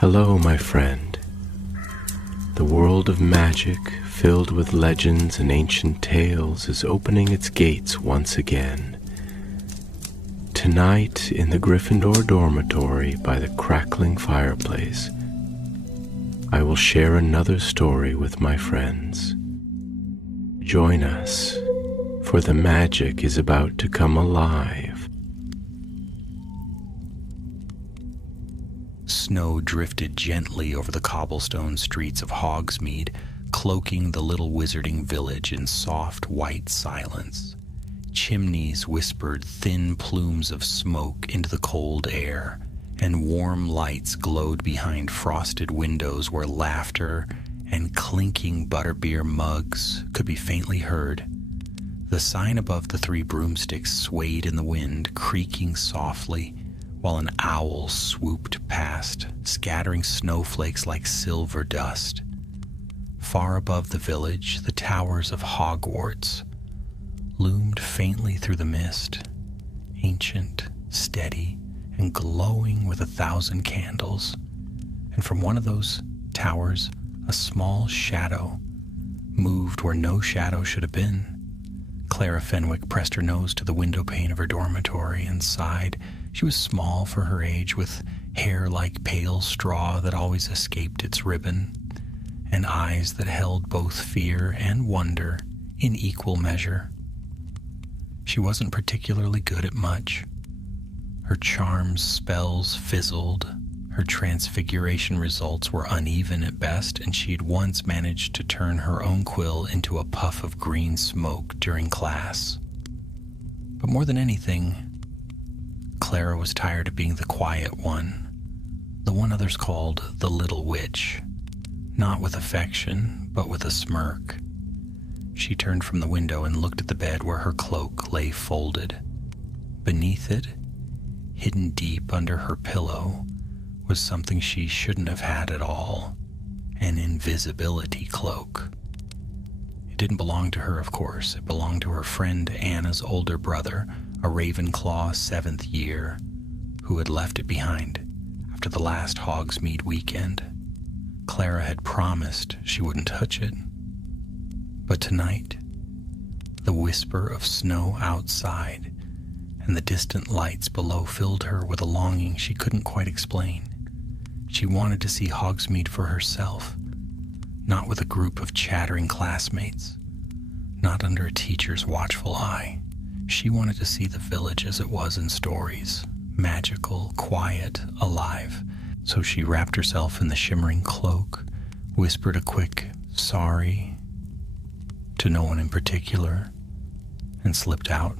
Hello, my friend. The world of magic, filled with legends and ancient tales, is opening its gates once again. Tonight, in the Gryffindor dormitory by the crackling fireplace, I will share another story with my friends. Join us, for the magic is about to come alive. Snow drifted gently over the cobblestone streets of Hogsmeade, cloaking the little wizarding village in soft white silence. Chimneys whispered thin plumes of smoke into the cold air, and warm lights glowed behind frosted windows where laughter and clinking butterbeer mugs could be faintly heard. The sign above the three broomsticks swayed in the wind, creaking softly, while an owl swooped past, scattering snowflakes like silver dust. Far above the village, the towers of Hogwarts loomed faintly through the mist, ancient, steady, and glowing with 1,000 candles. And from one of those towers, a small shadow moved where no shadow should have been. Clara Fenwick pressed her nose to the window pane of her dormitory and sighed. She was small for her age, with hair like pale straw that always escaped its ribbon, and eyes that held both fear and wonder in equal measure. She wasn't particularly good at much. Her charm's spells fizzled, her transfiguration results were uneven at best, and she had once managed to turn her own quill into a puff of green smoke during class. But more than anything, Clara was tired of being the quiet one, the one others called the Little Witch, not with affection, but with a smirk. She turned from the window and looked at the bed where her cloak lay folded. Beneath it, hidden deep under her pillow, was something she shouldn't have had at all, an invisibility cloak. It didn't belong to her, of course. It belonged to her friend Anna's older brother, a Ravenclaw 7th year, who had left it behind after the last Hogsmeade weekend. Clara had promised she wouldn't touch it. But tonight, the whisper of snow outside and the distant lights below filled her with a longing she couldn't quite explain. She wanted to see Hogsmeade for herself, not with a group of chattering classmates, not under a teacher's watchful eye. She wanted to see the village as it was in stories, magical, quiet, alive. So she wrapped herself in the shimmering cloak, whispered a quick sorry to no one in particular, and slipped out.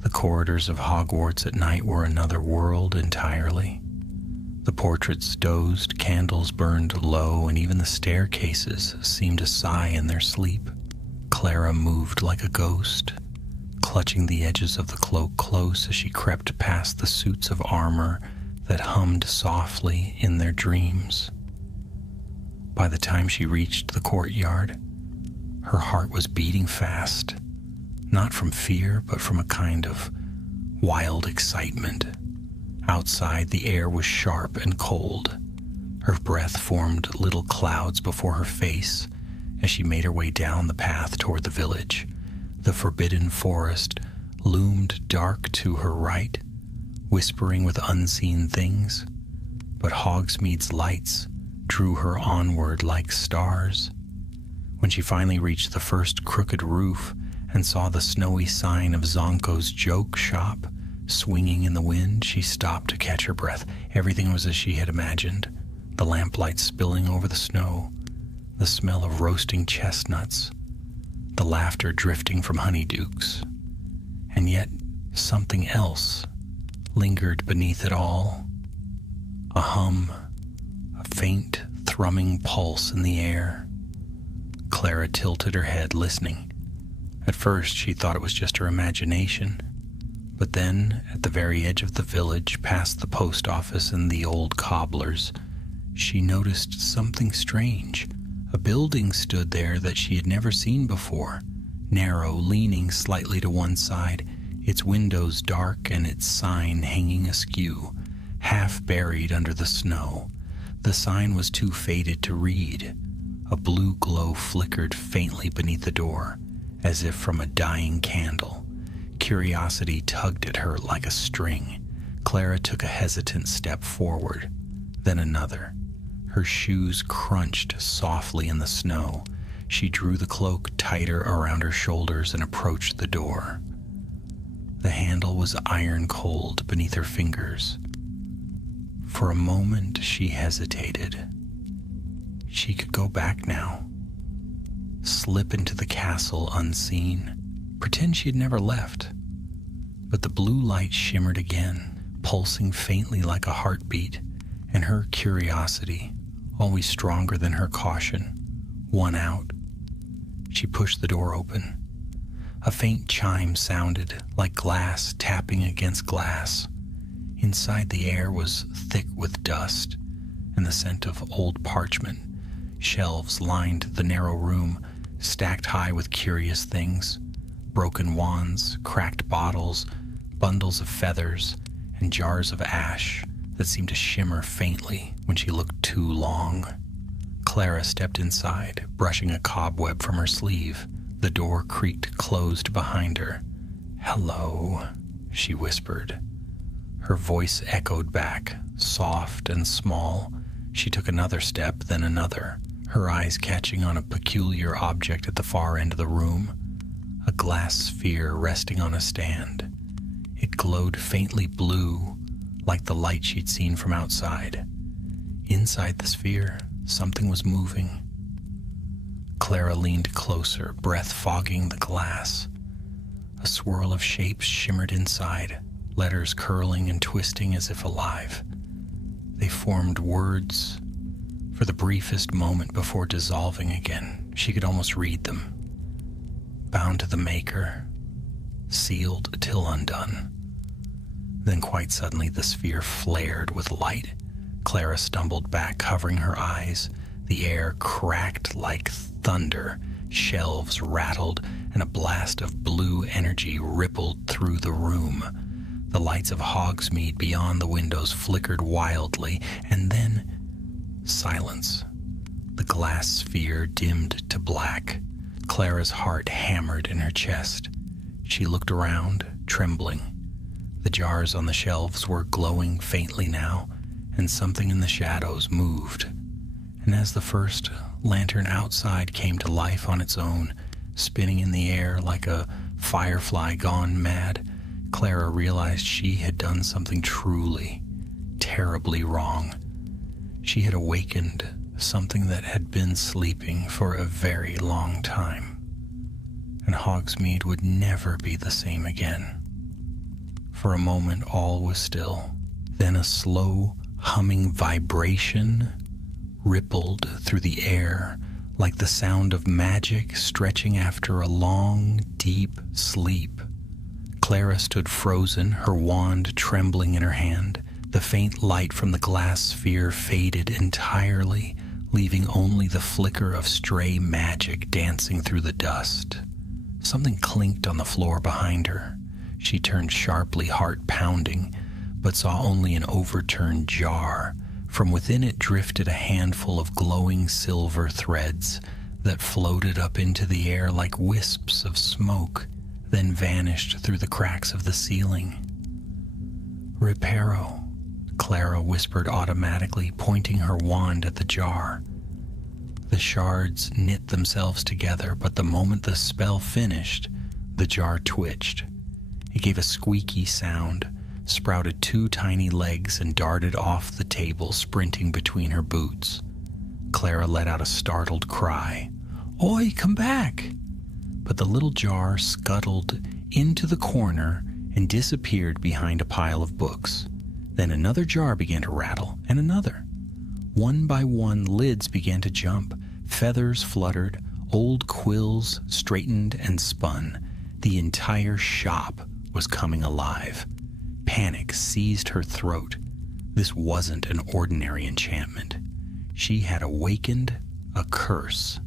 The corridors of Hogwarts at night were another world entirely. The portraits dozed, candles burned low, and even the staircases seemed to sigh in their sleep. Clara moved like a ghost, clutching the edges of the cloak close as she crept past the suits of armor that hummed softly in their dreams. By the time she reached the courtyard, her heart was beating fast, not from fear, but from a kind of wild excitement. Outside, the air was sharp and cold. Her breath formed little clouds before her face as she made her way down the path toward the village. The forbidden forest loomed dark to her right, whispering with unseen things, but Hogsmeade's lights drew her onward like stars. When she finally reached the first crooked roof and saw the snowy sign of Zonko's joke shop swinging in the wind, she stopped to catch her breath. Everything was as she had imagined. The lamplight spilling over the snow, the smell of roasting chestnuts, the laughter drifting from honeydukes. And yet something else lingered beneath it all. A hum, a faint thrumming pulse in the air. Clara tilted her head, listening. At first she thought it was just her imagination. But then, at the very edge of the village, past the post office and the old cobblers, she noticed something strange. A building stood there that she had never seen before, narrow, leaning slightly to one side, its windows dark and its sign hanging askew, half buried under the snow. The sign was too faded to read. A blue glow flickered faintly beneath the door, as if from a dying candle. Curiosity tugged at her like a string. Clara took a hesitant step forward, then another. Her shoes crunched softly in the snow. She drew the cloak tighter around her shoulders and approached the door. The handle was iron cold beneath her fingers. For a moment, she hesitated. She could go back now, slip into the castle unseen, pretend she had never left. But the blue light shimmered again, pulsing faintly like a heartbeat, and her curiosity, always stronger than her caution, won out. She pushed the door open. A faint chime sounded, like glass tapping against glass. Inside, the air was thick with dust and the scent of old parchment. Shelves lined the narrow room, stacked high with curious things. Broken wands, cracked bottles, bundles of feathers, and jars of ash that seemed to shimmer faintly when she looked too long. Clara stepped inside, brushing a cobweb from her sleeve. The door creaked closed behind her. "Hello," she whispered. Her voice echoed back, soft and small. She took another step, then another, her eyes catching on a peculiar object at the far end of the room. A glass sphere resting on a stand. It glowed faintly blue, like the light she'd seen from outside. Inside the sphere, something was moving. Clara leaned closer, breath fogging the glass. A swirl of shapes shimmered inside, letters curling and twisting as if alive. They formed words. For the briefest moment before dissolving again, she could almost read them. Bound to the maker, sealed till undone. Then quite suddenly the sphere flared with light. Clara stumbled back, covering her eyes. The air cracked like thunder. Shelves rattled, and a blast of blue energy rippled through the room. The lights of Hogsmeade beyond the windows flickered wildly, and then silence. The glass sphere dimmed to black. Clara's heart hammered in her chest. She looked around, trembling. The jars on the shelves were glowing faintly now, and something in the shadows moved. And as the first lantern outside came to life on its own, spinning in the air like a firefly gone mad, Clara realized she had done something truly, terribly wrong. She had awakened something that had been sleeping for a very long time, and Hogsmeade would never be the same again. For a moment, all was still. Then a slow, humming vibration rippled through the air like the sound of magic stretching after a long, deep sleep. Clara stood frozen, her wand trembling in her hand. The faint light from the glass sphere faded entirely, leaving only the flicker of stray magic dancing through the dust. Something clinked on the floor behind her. She turned sharply, heart pounding, but saw only an overturned jar. From within it drifted a handful of glowing silver threads that floated up into the air like wisps of smoke, then vanished through the cracks of the ceiling. "Reparo," Clara whispered automatically, pointing her wand at the jar. The shards knit themselves together, but the moment the spell finished, the jar twitched. It gave a squeaky sound, sprouted two tiny legs, and darted off the table, sprinting between her boots. Clara let out a startled cry. "Oi, come back!" But the little jar scuttled into the corner and disappeared behind a pile of books. Then another jar began to rattle, and another. One by one, lids began to jump, feathers fluttered, old quills straightened and spun. The entire shop was coming alive. Panic seized her throat. This wasn't an ordinary enchantment. She had awakened a curse.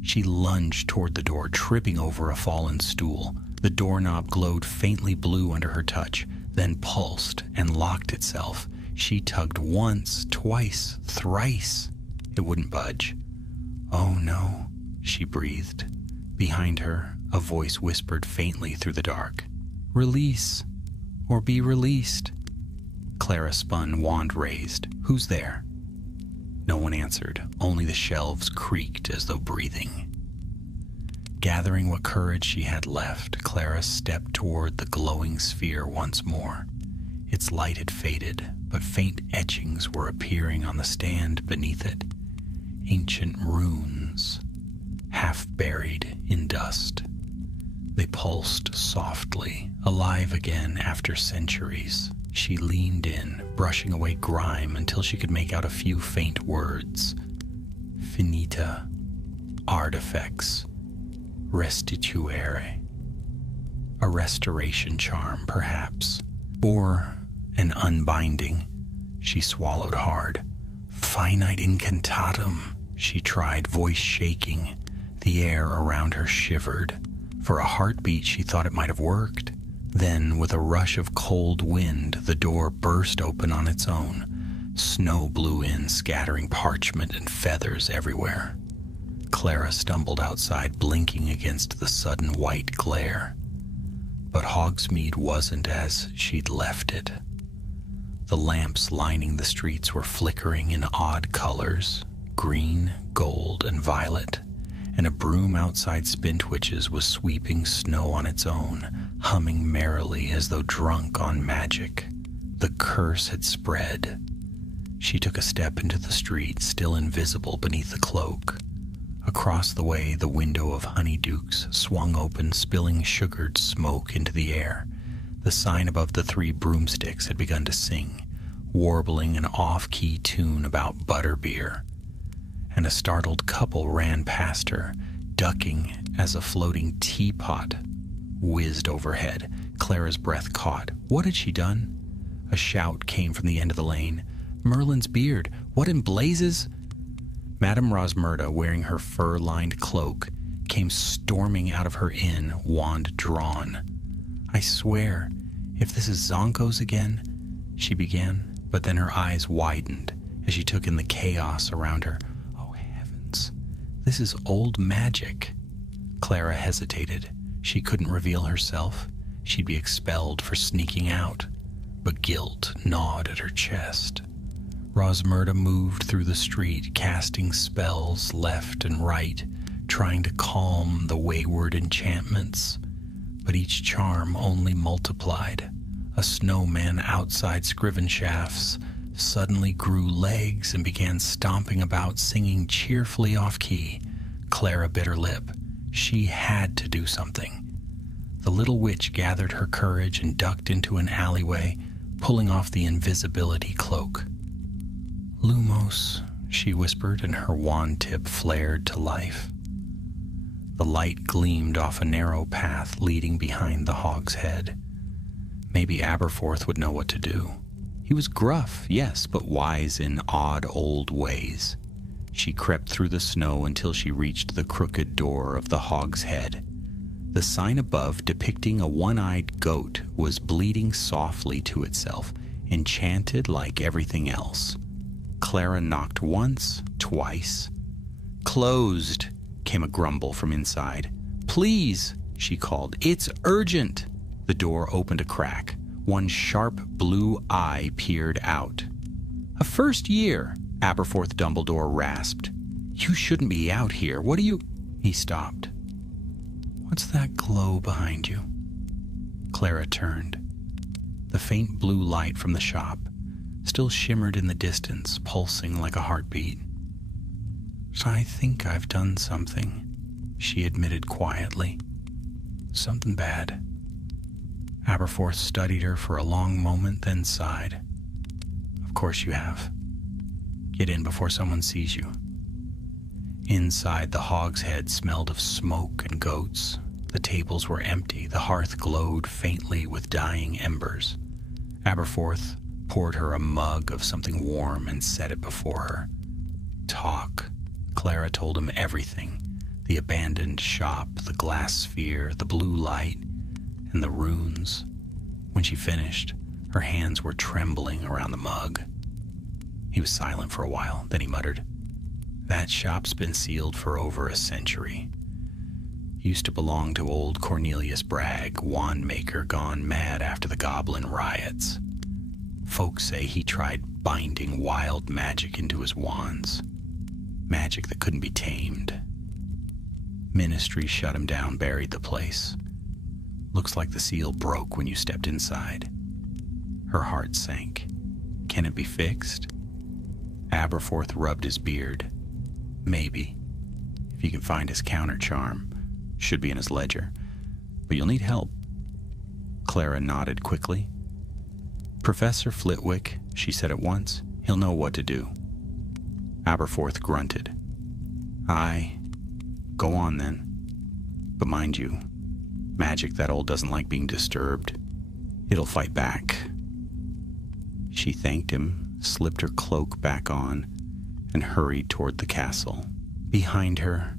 She lunged toward the door, tripping over a fallen stool. The doorknob glowed faintly blue under her touch, then pulsed and locked itself. She tugged once, twice, thrice. It wouldn't budge. "Oh no," she breathed. Behind her, a voice whispered faintly through the dark. "Release, or be released." Clara spun, wand raised. "Who's there?" No one answered. Only the shelves creaked as though breathing. Gathering what courage she had left, Clara stepped toward the glowing sphere once more. Its light had faded, but faint etchings were appearing on the stand beneath it. Ancient runes, half buried in dust. They pulsed softly, alive again after centuries. She leaned in, brushing away grime until she could make out a few faint words. Finita, artifacts, restituere. A restoration charm, perhaps. Or an unbinding. She swallowed hard. Finite incantatum, she tried, voice shaking. The air around her shivered. For a heartbeat, she thought it might have worked. Then, with a rush of cold wind, the door burst open on its own. Snow blew in, scattering parchment and feathers everywhere. Clara stumbled outside, blinking against the sudden white glare. But Hogsmeade wasn't as she'd left it. The lamps lining the streets were flickering in odd colors, green, gold, and violet, and a broom outside Spintwitch's was sweeping snow on its own, humming merrily as though drunk on magic. The curse had spread. She took a step into the street, still invisible beneath the cloak. Across the way, the window of Honeydukes swung open, spilling sugared smoke into the air. The sign above the 3 broomsticks had begun to sing, warbling an off-key tune about butterbeer. And a startled couple ran past her, ducking as a floating teapot whizzed overhead. Clara's breath caught. What had she done? A shout came from the end of the lane. "Merlin's beard! What in blazes?" Madame Rosmerta, wearing her fur-lined cloak, came storming out of her inn, wand drawn. "I swear, if this is Zonko's again," she began, but then her eyes widened as she took in the chaos around her. "Oh, heavens, this is old magic." Clara hesitated. She couldn't reveal herself. She'd be expelled for sneaking out. But guilt gnawed at her chest. Rosmerta moved through the street, casting spells left and right, trying to calm the wayward enchantments. But each charm only multiplied. A snowman outside Scrivenshafts suddenly grew legs and began stomping about, singing cheerfully off-key. Clara bit her lip. She had to do something. The little witch gathered her courage and ducked into an alleyway, pulling off the invisibility cloak. "Lumos," she whispered, and her wand tip flared to life. The light gleamed off a narrow path leading behind the Hog's Head. Maybe Aberforth would know what to do. He was gruff, yes, but wise in odd old ways. She crept through the snow until she reached the crooked door of the Hog's Head. The sign above, depicting a one-eyed goat, was bleating softly to itself, enchanted like everything else. Clara knocked once, twice. "Closed," came a grumble from inside. "Please," she called. "It's urgent." The door opened a crack. One sharp blue eye peered out. "A first year," Aberforth Dumbledore rasped. "You shouldn't be out here. What do you—" He stopped. "What's that glow behind you?" Clara turned. The faint blue light from the shop still shimmered in the distance, pulsing like a heartbeat. "So I think I've done something," she admitted quietly. "Something bad." Aberforth studied her for a long moment, then sighed. "Of course you have. Get in before someone sees you." Inside, the Hog's Head smelled of smoke and goats. The tables were empty. The hearth glowed faintly with dying embers. Aberforth poured her a mug of something warm and set it before her. "Talk." Clara told him everything. The abandoned shop, the glass sphere, the blue light, and the runes. When she finished, her hands were trembling around the mug. He was silent for a while, then he muttered, "That shop's been sealed for over a century. Used to belong to old Cornelius Bragg, wand maker gone mad after the Goblin riots. Folks say he tried binding wild magic into his wands. Magic that couldn't be tamed. Ministry shut him down, buried the place. Looks like the seal broke when you stepped inside." Her heart sank. "Can it be fixed?" Aberforth rubbed his beard. "Maybe. If you can find his counter charm. Should be in his ledger. But you'll need help." Clara nodded quickly. "Professor Flitwick," she said at once. "He'll know what to do." Aberforth grunted. "Aye. Go on then. But mind you, magic that old doesn't like being disturbed. It'll fight back." She thanked him, slipped her cloak back on, and hurried toward the castle. Behind her,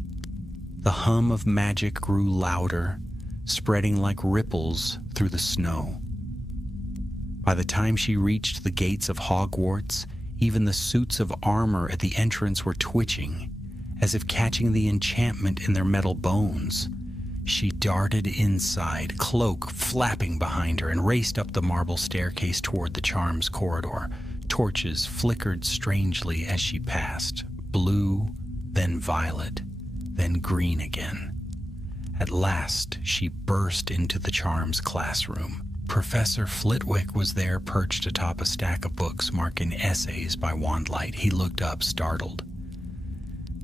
the hum of magic grew louder, spreading like ripples through the snow. By the time she reached the gates of Hogwarts, even the suits of armor at the entrance were twitching, as if catching the enchantment in their metal bones. She darted inside, cloak flapping behind her, and raced up the marble staircase toward the charms corridor. Torches flickered strangely as she passed, blue, then violet, then green again. At last, she burst into the charms classroom. Professor Flitwick was there, perched atop a stack of books marking essays by wandlight. He looked up, startled.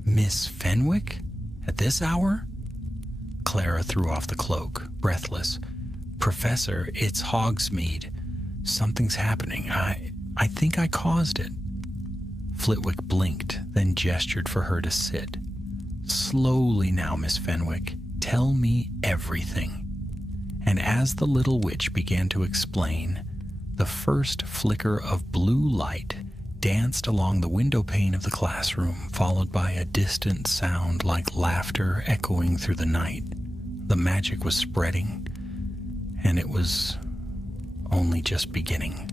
"Miss Fenwick? At this hour?" Clara threw off the cloak, breathless. "Professor, it's Hogsmeade. Something's happening. I think I caused it." Flitwick blinked, then gestured for her to sit. "Slowly now, Miss Fenwick. Tell me everything." And as the little witch began to explain, the first flicker of blue light danced along the window pane of the classroom, followed by a distant sound like laughter echoing through the night. The magic was spreading, and it was only just beginning.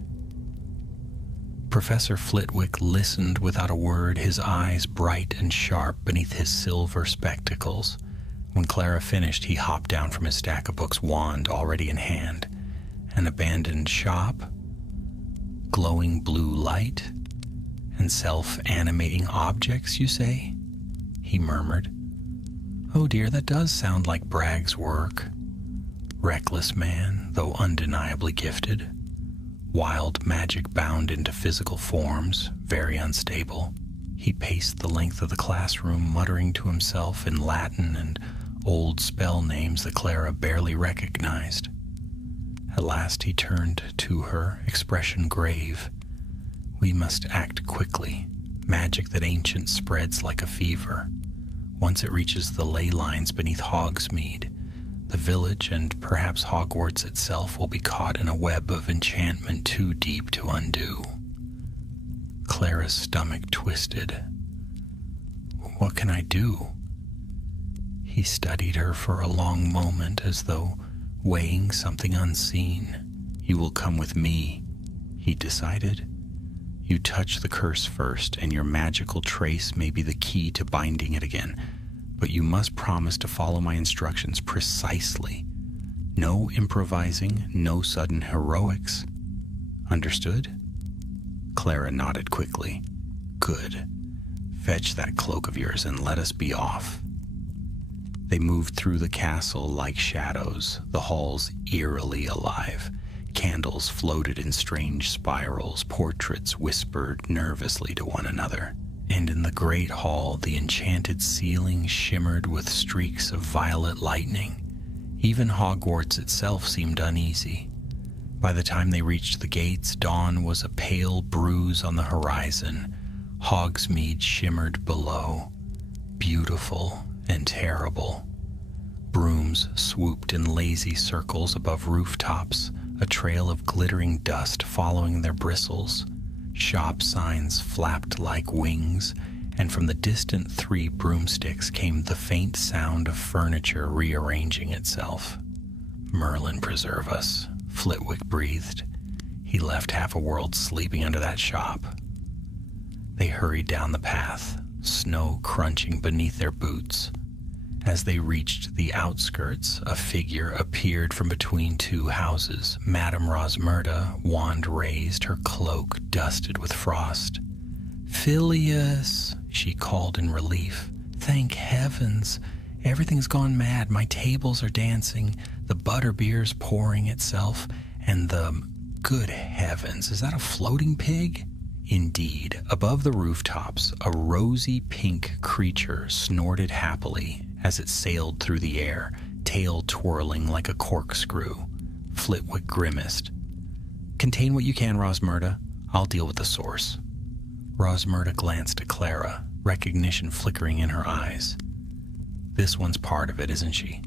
Professor Flitwick listened without a word, his eyes bright and sharp beneath his silver spectacles. When Clara finished, he hopped down from his stack of books, wand already in hand. An abandoned shop, glowing blue light, and self-animating objects, you say? He murmured. "Oh dear, that does sound like Bragg's work. Reckless man, though undeniably gifted. Wild magic bound into physical forms, very unstable." He paced the length of the classroom, muttering to himself in Latin and old spell names that Clara barely recognized. At last he turned to her, expression grave. "We must act quickly. Magic that ancient spreads like a fever. Once it reaches the ley lines beneath Hogsmeade, the village and perhaps Hogwarts itself will be caught in a web of enchantment too deep to undo." Clara's stomach twisted. "What can I do?" He studied her for a long moment, as though weighing something unseen. "You will come with me," he decided. "You touch the curse first, and your magical trace may be the key to binding it again. But you must promise to follow my instructions precisely. No improvising, no sudden heroics. Understood?" Clara nodded quickly. "Good. Fetch that cloak of yours and let us be off." They moved through the castle like shadows, the halls eerily alive. Candles floated in strange spirals, portraits whispered nervously to one another. And in the great hall, the enchanted ceiling shimmered with streaks of violet lightning. Even Hogwarts itself seemed uneasy. By the time they reached the gates, dawn was a pale bruise on the horizon. Hogsmeade shimmered below, beautiful and terrible. Brooms swooped in lazy circles above rooftops, a trail of glittering dust following their bristles. Shop signs flapped like wings, and from the distant 3 broomsticks came the faint sound of furniture rearranging itself. "Merlin preserve us," Flitwick breathed. He left half a world sleeping under that shop. They hurried down the path, snow crunching beneath their boots. As they reached the outskirts, a figure appeared from between two houses. Madame Hogsmeade, wand raised, her cloak dusted with frost. "Phileas," she called in relief. "Thank heavens. Everything's gone mad. My tables are dancing, the butterbeer's pouring itself, and good heavens, is that a floating pig?" Indeed, above the rooftops, a rosy pink creature snorted happily as it sailed through the air, tail twirling like a corkscrew. Flitwick grimaced. "Contain what you can, Hogsmeade. I'll deal with the source." Hogsmeade glanced at Clara, recognition flickering in her eyes. "This one's part of it, isn't she?"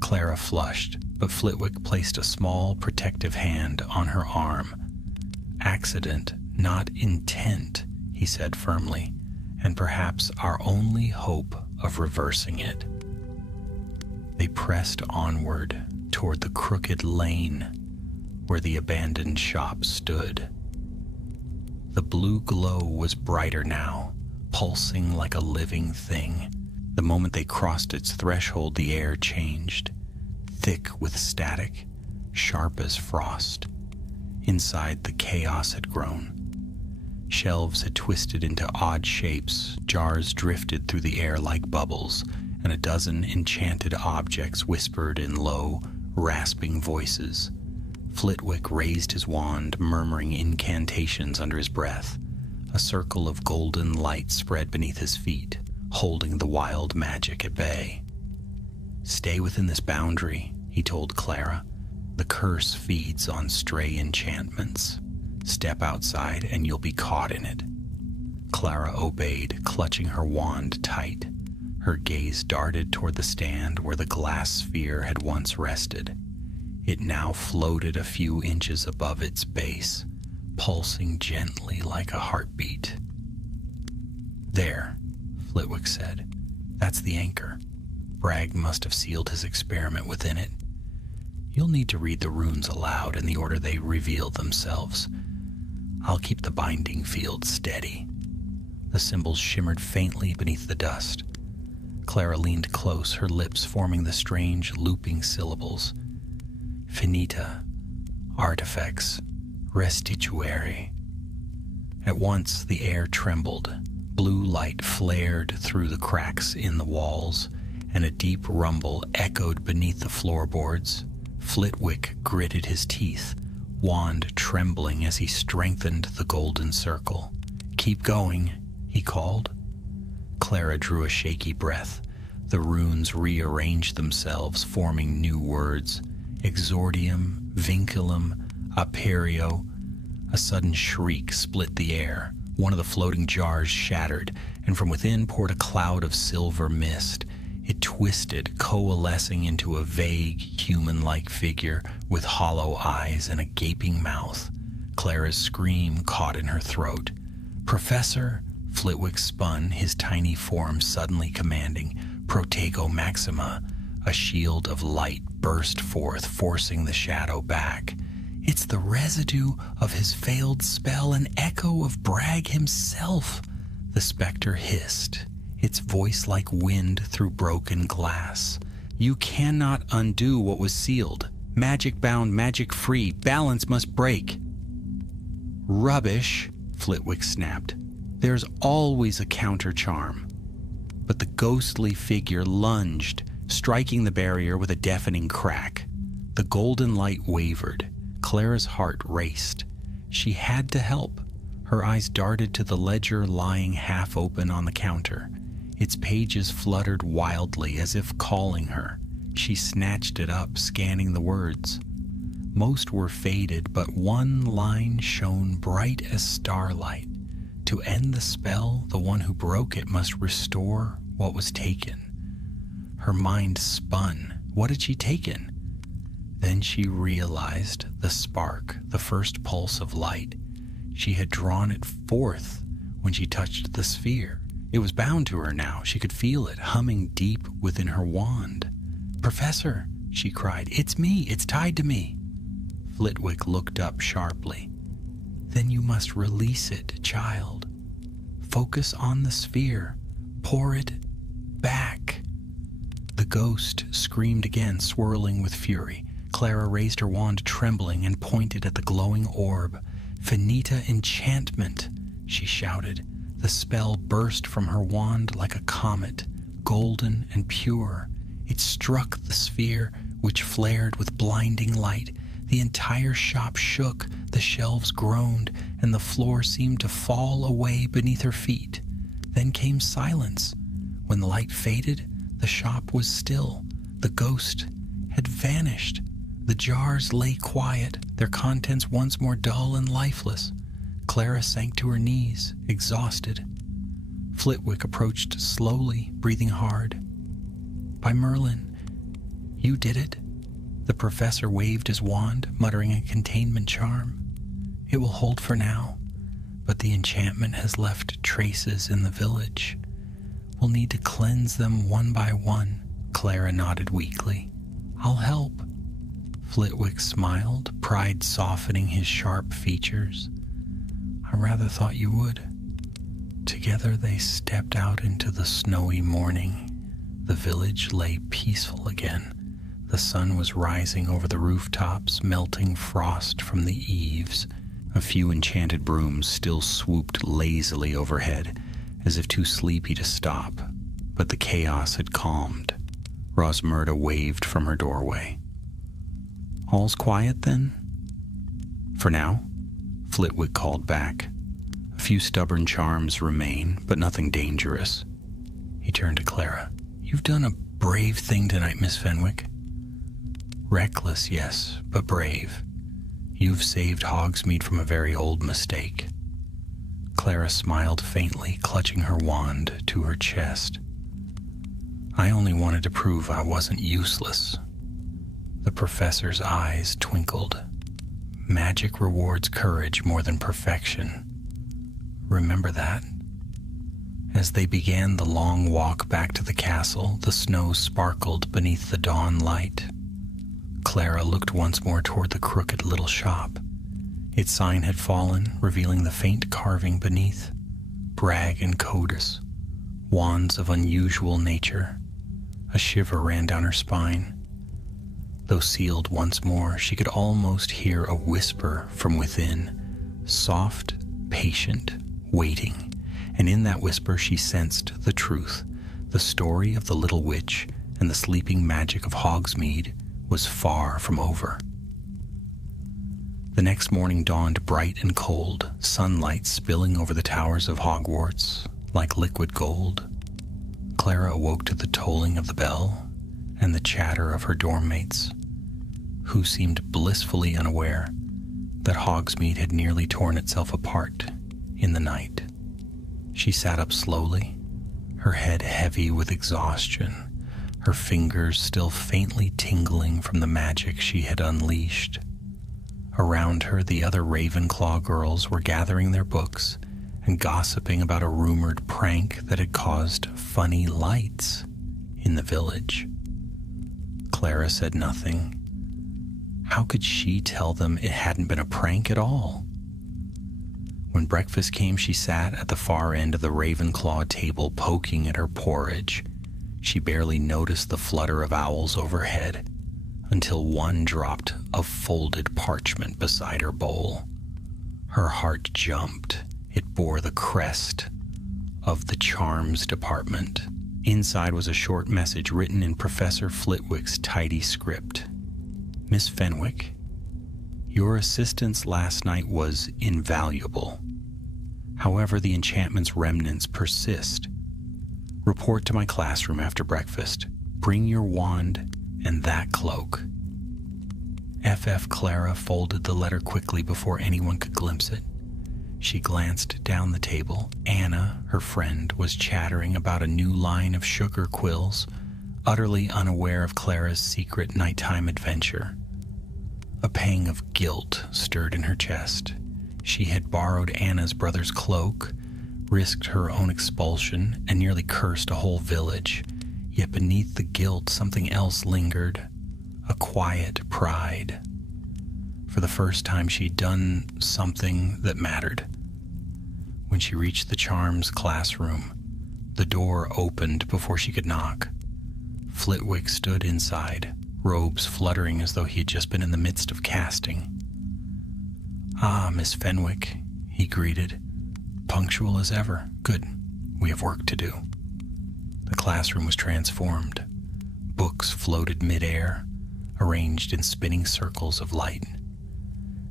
Clara flushed, but Flitwick placed a small protective hand on her arm. "Accident, not intent," he said firmly, "and perhaps our only hope of reversing it." They pressed onward toward the crooked lane where the abandoned shop stood. The blue glow was brighter now, pulsing like a living thing. The moment they crossed its threshold, the air changed, thick with static, sharp as frost. Inside, the chaos had grown. Shelves had twisted into odd shapes, jars drifted through the air like bubbles, and a dozen enchanted objects whispered in low, rasping voices. Flitwick raised his wand, murmuring incantations under his breath. A circle of golden light spread beneath his feet, holding the wild magic at bay. "Stay within this boundary," he told Clara. "The curse feeds on stray enchantments. Step outside and you'll be caught in it." Clara obeyed, clutching her wand tight. Her gaze darted toward the stand where the glass sphere had once rested. It now floated a few inches above its base, pulsing gently like a heartbeat. "There," Flitwick said. "That's the anchor. Bragg must have sealed his experiment within it. You'll need to read the runes aloud in the order they reveal themselves. I'll keep the binding field steady." The symbols shimmered faintly beneath the dust. Clara leaned close, her lips forming the strange looping syllables. "Finita, artifex, restituere." At once the air trembled. Blue light flared through the cracks in the walls, and a deep rumble echoed beneath the floorboards. Flitwick gritted his teeth, wand trembling as he strengthened the golden circle. "Keep going," he called. Clara drew a shaky breath. The runes rearranged themselves, forming new words. Exordium, vinculum, aperio. A sudden shriek split the air. One of the floating jars shattered, and from within poured a cloud of silver mist. It twisted, coalescing into a vague, human-like figure with hollow eyes and a gaping mouth. Clara's scream caught in her throat. "Professor!" Flitwick spun, his tiny form suddenly commanding. "Protego Maxima!" A shield of light burst forth, forcing the shadow back. "It's the residue of his failed spell, an echo of Bragg himself!" The specter hissed, its voice like wind through broken glass. "You cannot undo what was sealed. Magic bound, magic free. Balance must break." "Rubbish," Flitwick snapped. "There's always a counter-charm." But the ghostly figure lunged, striking the barrier with a deafening crack. The golden light wavered. Clara's heart raced. She had to help. Her eyes darted to the ledger lying half open on the counter. Its pages fluttered wildly as if calling her. She snatched it up, scanning the words. Most were faded, but one line shone bright as starlight. To end the spell, the one who broke it must restore what was taken. Her mind spun. What had she taken? Then she realized the spark, the first pulse of light. She had drawn it forth when she touched the sphere. It was bound to her now. She could feel it, humming deep within her wand. "Professor," she cried, "it's me. It's tied to me." Flitwick looked up sharply. "Then you must release it, child." Focus on the sphere. Pour it back. The ghost screamed again, swirling with fury. Clara raised her wand, trembling, and pointed at the glowing orb. "Finita enchantment," she shouted. The spell burst from her wand like a comet, golden and pure. It struck the sphere, which flared with blinding light. The entire shop shook, the shelves groaned, and the floor seemed to fall away beneath her feet. Then came silence. When the light faded, the shop was still. The ghost had vanished. The jars lay quiet, their contents once more dull and lifeless. Clara sank to her knees, exhausted. Flitwick approached slowly, breathing hard. "By Merlin, you did it." The professor waved his wand, muttering a containment charm. "It will hold for now, but the enchantment has left traces in the village. We'll need to cleanse them one by one." Clara nodded weakly. "I'll help." Flitwick smiled, pride softening his sharp features. "I rather thought you would." Together they stepped out into the snowy morning. The village lay peaceful again. The sun was rising over the rooftops, melting frost from the eaves. A few enchanted brooms still swooped lazily overhead, as if too sleepy to stop, but the chaos had calmed. Rosmerta waved from her doorway. "All's quiet, then?" "For now," Flitwick called back. "A few stubborn charms remain, but nothing dangerous." He turned to Clara. "You've done a brave thing tonight, Miss Fenwick." "Reckless, yes, but brave. You've saved Hogsmeade from a very old mistake." Clara smiled faintly, clutching her wand to her chest. "I only wanted to prove I wasn't useless." The professor's eyes twinkled. "Magic rewards courage more than perfection. Remember that." As they began the long walk back to the castle, the snow sparkled beneath the dawn light. Clara looked once more toward the crooked little shop. Its sign had fallen, revealing the faint carving beneath. Brag and Codus, wands of unusual nature. A shiver ran down her spine. Though sealed once more, she could almost hear a whisper from within, soft, patient, waiting. And in that whisper she sensed the truth. The story of the little witch and the sleeping magic of Hogsmeade was far from over. The next morning dawned bright and cold, sunlight spilling over the towers of Hogwarts like liquid gold. Clara awoke to the tolling of the bell and the chatter of her dorm mates, who seemed blissfully unaware that Hogsmeade had nearly torn itself apart in the night. She sat up slowly, her head heavy with exhaustion, her fingers still faintly tingling from the magic she had unleashed. Around her, the other Ravenclaw girls were gathering their books and gossiping about a rumored prank that had caused funny lights in the village. Clara said nothing. How could she tell them it hadn't been a prank at all? When breakfast came, she sat at the far end of the Ravenclaw table, poking at her porridge. She barely noticed the flutter of owls overhead, until one dropped a folded parchment beside her bowl. Her heart jumped. It bore the crest of the Charms Department. Inside was a short message written in Professor Flitwick's tidy script. "Miss Fenwick, your assistance last night was invaluable. However, the enchantment's remnants persist. Report to my classroom after breakfast. Bring your wand and that cloak." F.F. Clara folded the letter quickly before anyone could glimpse it. She glanced down the table. Anna, her friend, was chattering about a new line of sugar quills, utterly unaware of Clara's secret nighttime adventure. A pang of guilt stirred in her chest. She had borrowed Anna's brother's cloak, risked her own expulsion, and nearly cursed a whole village. Yet beneath the guilt, something else lingered, a quiet pride. For the first time, she'd done something that mattered. When she reached the charms classroom, the door opened before she could knock. Flitwick stood inside, robes fluttering as though he had just been in the midst of casting. "Ah, Miss Fenwick," he greeted, punctual as ever. "Good. We have work to do." The classroom was transformed. Books floated mid-air, arranged in spinning circles of light.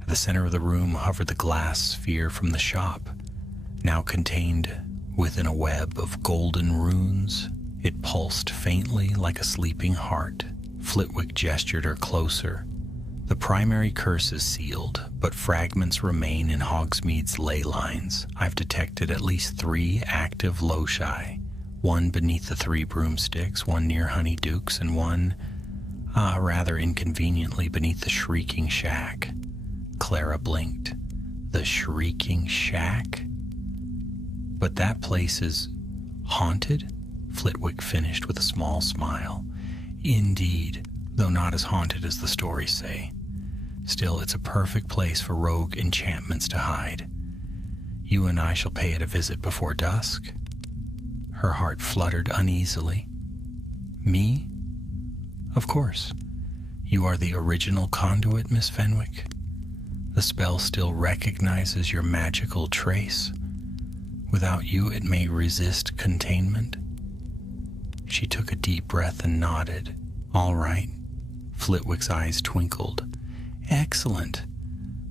At the center of the room hovered the glass sphere from the shop, now contained within a web of golden runes. It pulsed faintly like a sleeping heart. Flitwick gestured her closer. The primary curse is sealed, but fragments remain in Hogsmeade's ley lines. I've detected at least 3 active loci, one beneath the 3 broomsticks, one near Honeyduke's, and one, rather inconveniently, beneath the Shrieking Shack. Clara blinked. The Shrieking Shack? But that place is haunted? Flitwick finished with a small smile. Indeed, though not as haunted as the stories say. Still, it's a perfect place for rogue enchantments to hide. You and I shall pay it a visit before dusk. Her heart fluttered uneasily. Me? Of course. You are the original conduit, Miss Fenwick. The spell still recognizes your magical trace. Without you, it may resist containment. She took a deep breath and nodded. All right. Flitwick's eyes twinkled. Excellent.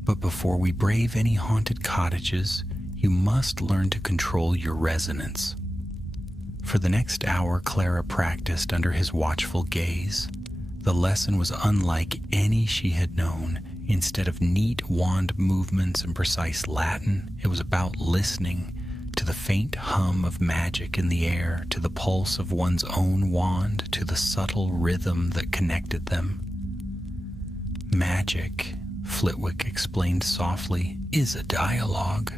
But before we brave any haunted cottages, you must learn to control your resonance. For the next hour, Clara practiced under his watchful gaze. The lesson was unlike any she had known. Instead of neat wand movements and precise Latin, it was about listening to the faint hum of magic in the air, to the pulse of one's own wand, to the subtle rhythm that connected them. Magic, Flitwick explained softly, is a dialogue.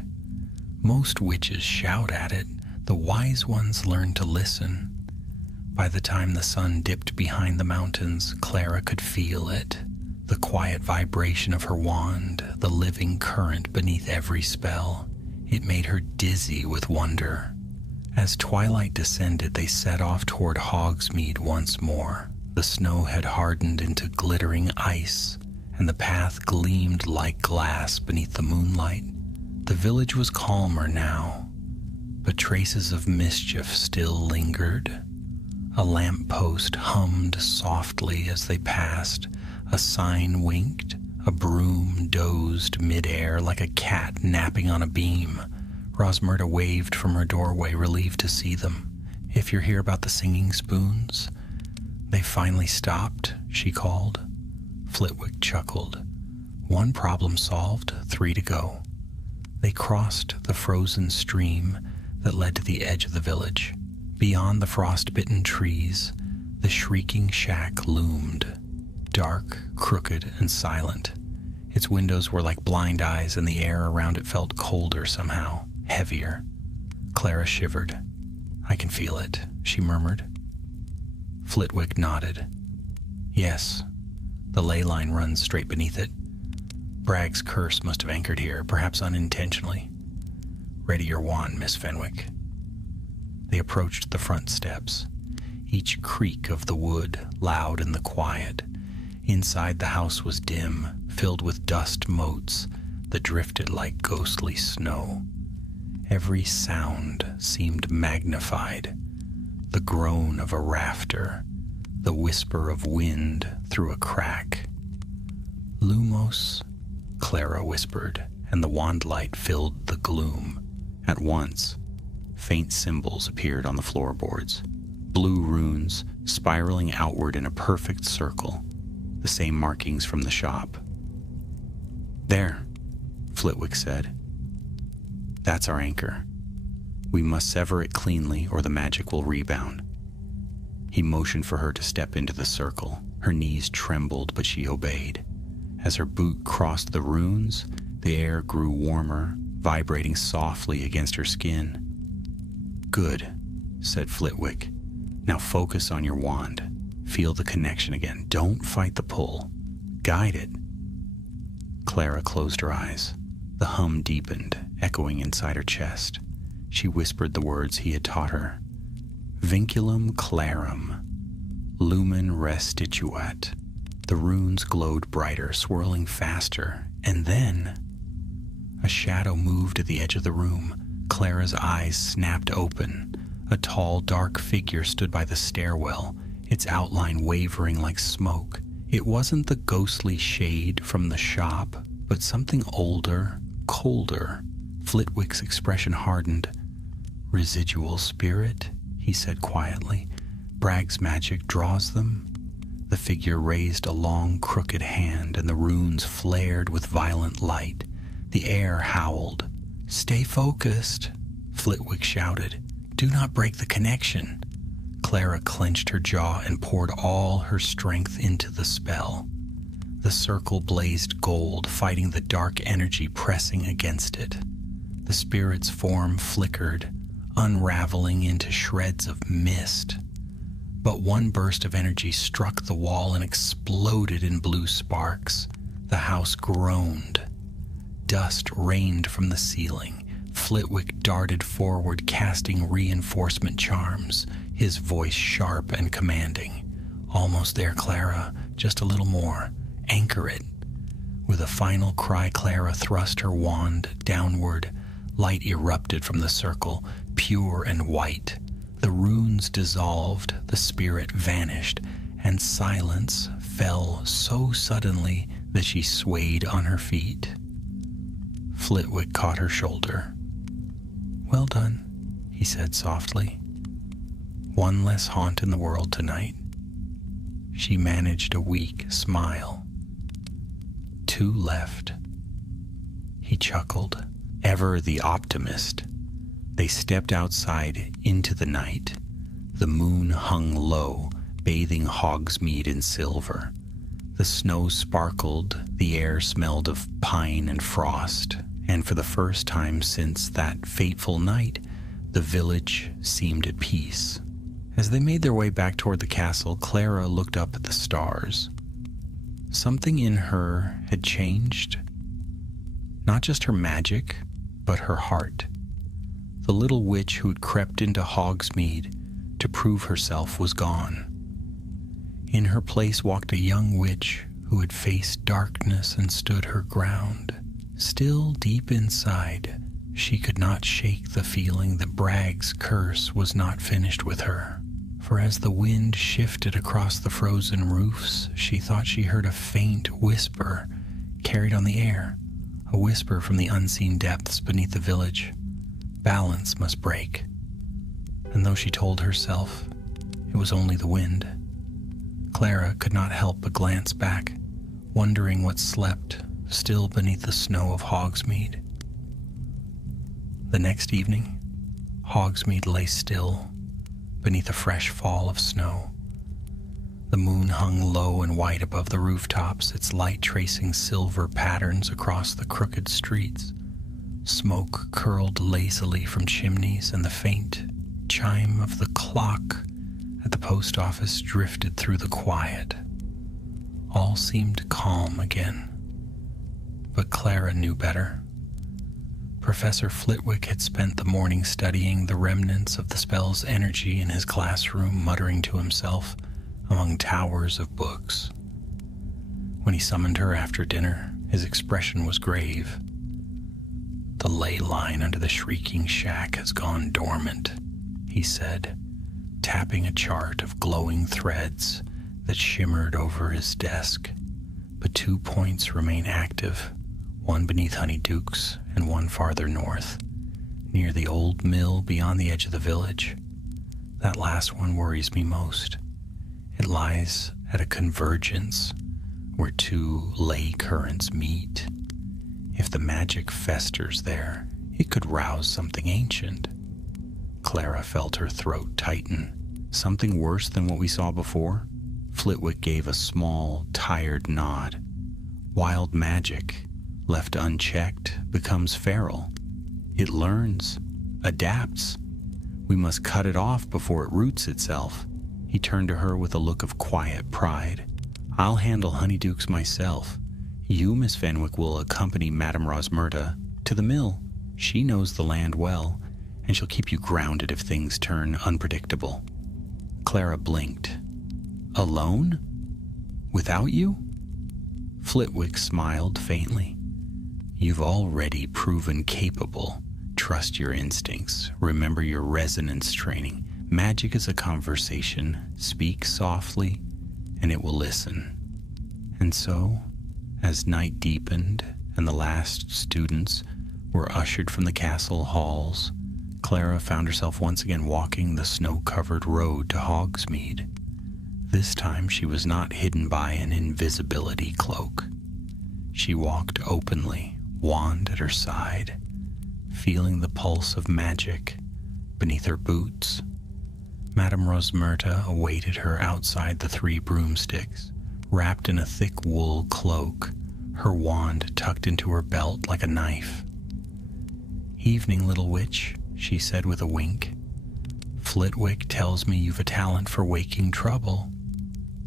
Most witches shout at it. The wise ones learn to listen. By the time the sun dipped behind the mountains, Clara could feel it. The quiet vibration of her wand, the living current beneath every spell. It made her dizzy with wonder. As twilight descended, they set off toward Hogsmeade once more. The snow had hardened into glittering ice, and the path gleamed like glass beneath the moonlight. The village was calmer now, but traces of mischief still lingered. A lamppost hummed softly as they passed, a sign winked, a broom dozed mid-air like a cat napping on a beam. Rosmerta waved from her doorway, relieved to see them. "If you're here about the singing spoons." "They finally stopped," she called. Flitwick chuckled. One problem solved, 3 to go. They crossed the frozen stream that led to the edge of the village. Beyond the frost-bitten trees, the Shrieking Shack loomed, dark, crooked, and silent. Its windows were like blind eyes, and the air around it felt colder somehow, heavier. Clara shivered. "I can feel it," she murmured. Flitwick nodded. "Yes, the ley line runs straight beneath it. Bragg's curse must have anchored here, perhaps unintentionally. Ready your wand, Miss Fenwick." They approached the front steps, each creak of the wood loud in the quiet. Inside the house was dim, filled with dust motes that drifted like ghostly snow. Every sound seemed magnified. The groan of a rafter, the whisper of wind through a crack. "Lumos," Clara whispered, and the wand light filled the gloom. At once, faint symbols appeared on the floorboards, blue runes spiraling outward in a perfect circle, the same markings from the shop. "There," Flitwick said. "That's our anchor. We must sever it cleanly or the magic will rebound." He motioned for her to step into the circle. Her knees trembled, but she obeyed. As her boot crossed the runes, the air grew warmer, vibrating softly against her skin. "Good," said Flitwick. "Now focus on your wand. Feel the connection again. Don't fight the pull. Guide it." Clara closed her eyes. The hum deepened, echoing inside her chest. She whispered the words he had taught her. Vinculum clarum, lumen restituat. The runes glowed brighter, swirling faster, and then a shadow moved at the edge of the room. Clara's eyes snapped open. A tall, dark figure stood by the stairwell, its outline wavering like smoke. It wasn't the ghostly shade from the shop, but something older, colder. Flitwick's expression hardened. Residual spirit, he said quietly. Bragg's magic draws them. The figure raised a long, crooked hand, and the runes flared with violent light. The air howled. Stay focused, Flitwick shouted. Do not break the connection. Clara clenched her jaw and poured all her strength into the spell. The circle blazed gold, fighting the dark energy pressing against it. The spirit's form flickered, unraveling into shreds of mist. But one burst of energy struck the wall and exploded in blue sparks. The house groaned. Dust rained from the ceiling. Flitwick darted forward, casting reinforcement charms, his voice sharp and commanding. Almost there, Clara. Just a little more. Anchor it. With a final cry, Clara thrust her wand downward. Light erupted from the circle, pure and white. The runes dissolved, the spirit vanished, and silence fell so suddenly that she swayed on her feet. Flitwick caught her shoulder. Well done, he said softly. One less haunt in the world tonight. She managed a weak smile. 2 left. He chuckled, ever the optimist. They stepped outside into the night. The moon hung low, bathing Hogsmeade in silver. The snow sparkled, the air smelled of pine and frost, and for the first time since that fateful night, the village seemed at peace. As they made their way back toward the castle, Clara looked up at the stars. Something in her had changed. Not just her magic, but her heart. The little witch who'd crept into Hogsmeade to prove herself was gone. In her place walked a young witch who had faced darkness and stood her ground. Still deep inside, she could not shake the feeling that Bragg's curse was not finished with her. For as the wind shifted across the frozen roofs, she thought she heard a faint whisper carried on the air, a whisper from the unseen depths beneath the village. Balance must break. And though she told herself it was only the wind, Clara could not help but glance back, wondering what slept still beneath the snow of Hogsmeade. The next evening, Hogsmeade lay still beneath a fresh fall of snow. The moon hung low and white above the rooftops, its light tracing silver patterns across the crooked streets. Smoke curled lazily from chimneys, and the faint chime of the clock at the post office drifted through the quiet. All seemed calm again. But Clara knew better. Professor Flitwick had spent the morning studying the remnants of the spell's energy in his classroom, muttering to himself among towers of books. When he summoned her after dinner, his expression was grave. The ley line under the shrieking shack has gone dormant, he said, tapping a chart of glowing threads that shimmered over his desk. But 2 points remain active, one beneath Honeydukes and one farther north, near the old mill beyond the edge of the village. That last one worries me most. It lies at a convergence where 2 ley currents meet. If the magic festers there, it could rouse something ancient. Clara felt her throat tighten. Something worse than what we saw before? Flitwick gave a small, tired nod. Wild magic, left unchecked, becomes feral. It learns, adapts. We must cut it off before it roots itself. He turned to her with a look of quiet pride. I'll handle Honeydukes myself. You, Miss Fenwick, will accompany Madame Rosmerta to the mill. She knows the land well, and she'll keep you grounded if things turn unpredictable. Clara blinked. Alone? Without you? Flitwick smiled faintly. You've already proven capable. Trust your instincts. Remember your resonance training. Magic is a conversation. Speak softly, and it will listen. And so, as night deepened and the last students were ushered from the castle halls, Clara found herself once again walking the snow-covered road to Hogsmeade. This time she was not hidden by an invisibility cloak. She walked openly, wand at her side, feeling the pulse of magic beneath her boots. Madame Rosmerta awaited her outside the 3 broomsticks, wrapped in a thick wool cloak, her wand tucked into her belt like a knife. Evening, little witch, she said with a wink. Flitwick tells me you've a talent for waking trouble.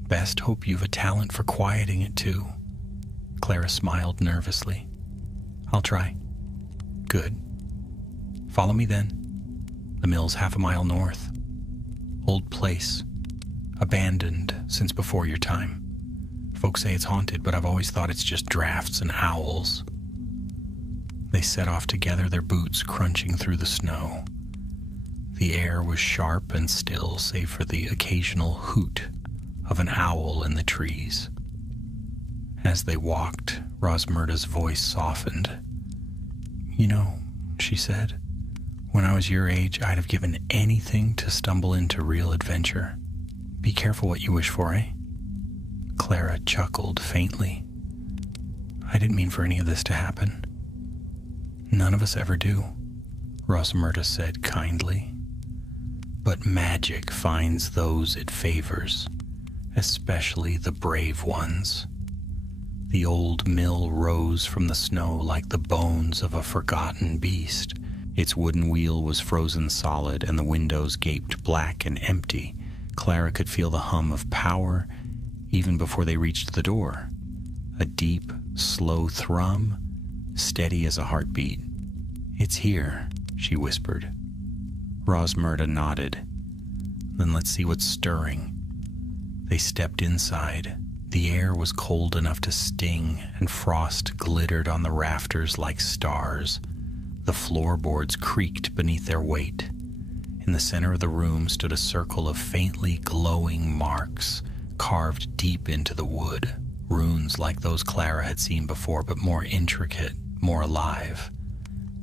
Best hope you've a talent for quieting it too. Clara smiled nervously. I'll try. Good. Follow me then. The mill's half a mile north. Old place. Abandoned since before your time. Folks say it's haunted, but I've always thought it's just drafts and owls. They set off together, their boots crunching through the snow. The air was sharp and still, save for the occasional hoot of an owl in the trees. As they walked, Rosmerta's voice softened. You know, she said, when I was your age, I'd have given anything to stumble into real adventure. Be careful what you wish for, eh? Clara chuckled faintly. I didn't mean for any of this to happen. None of us ever do, Rosmerta said kindly. But magic finds those it favors, especially the brave ones. The old mill rose from the snow like the bones of a forgotten beast. Its wooden wheel was frozen solid and the windows gaped black and empty. Clara could feel the hum of power even before they reached the door. A deep, slow thrum, steady as a heartbeat. It's here, she whispered. Rosmerta nodded. Then let's see what's stirring. They stepped inside. The air was cold enough to sting, and frost glittered on the rafters like stars. The floorboards creaked beneath their weight. In the center of the room stood a circle of faintly glowing marks, carved deep into the wood, runes like those Clara had seen before, but more intricate, more alive.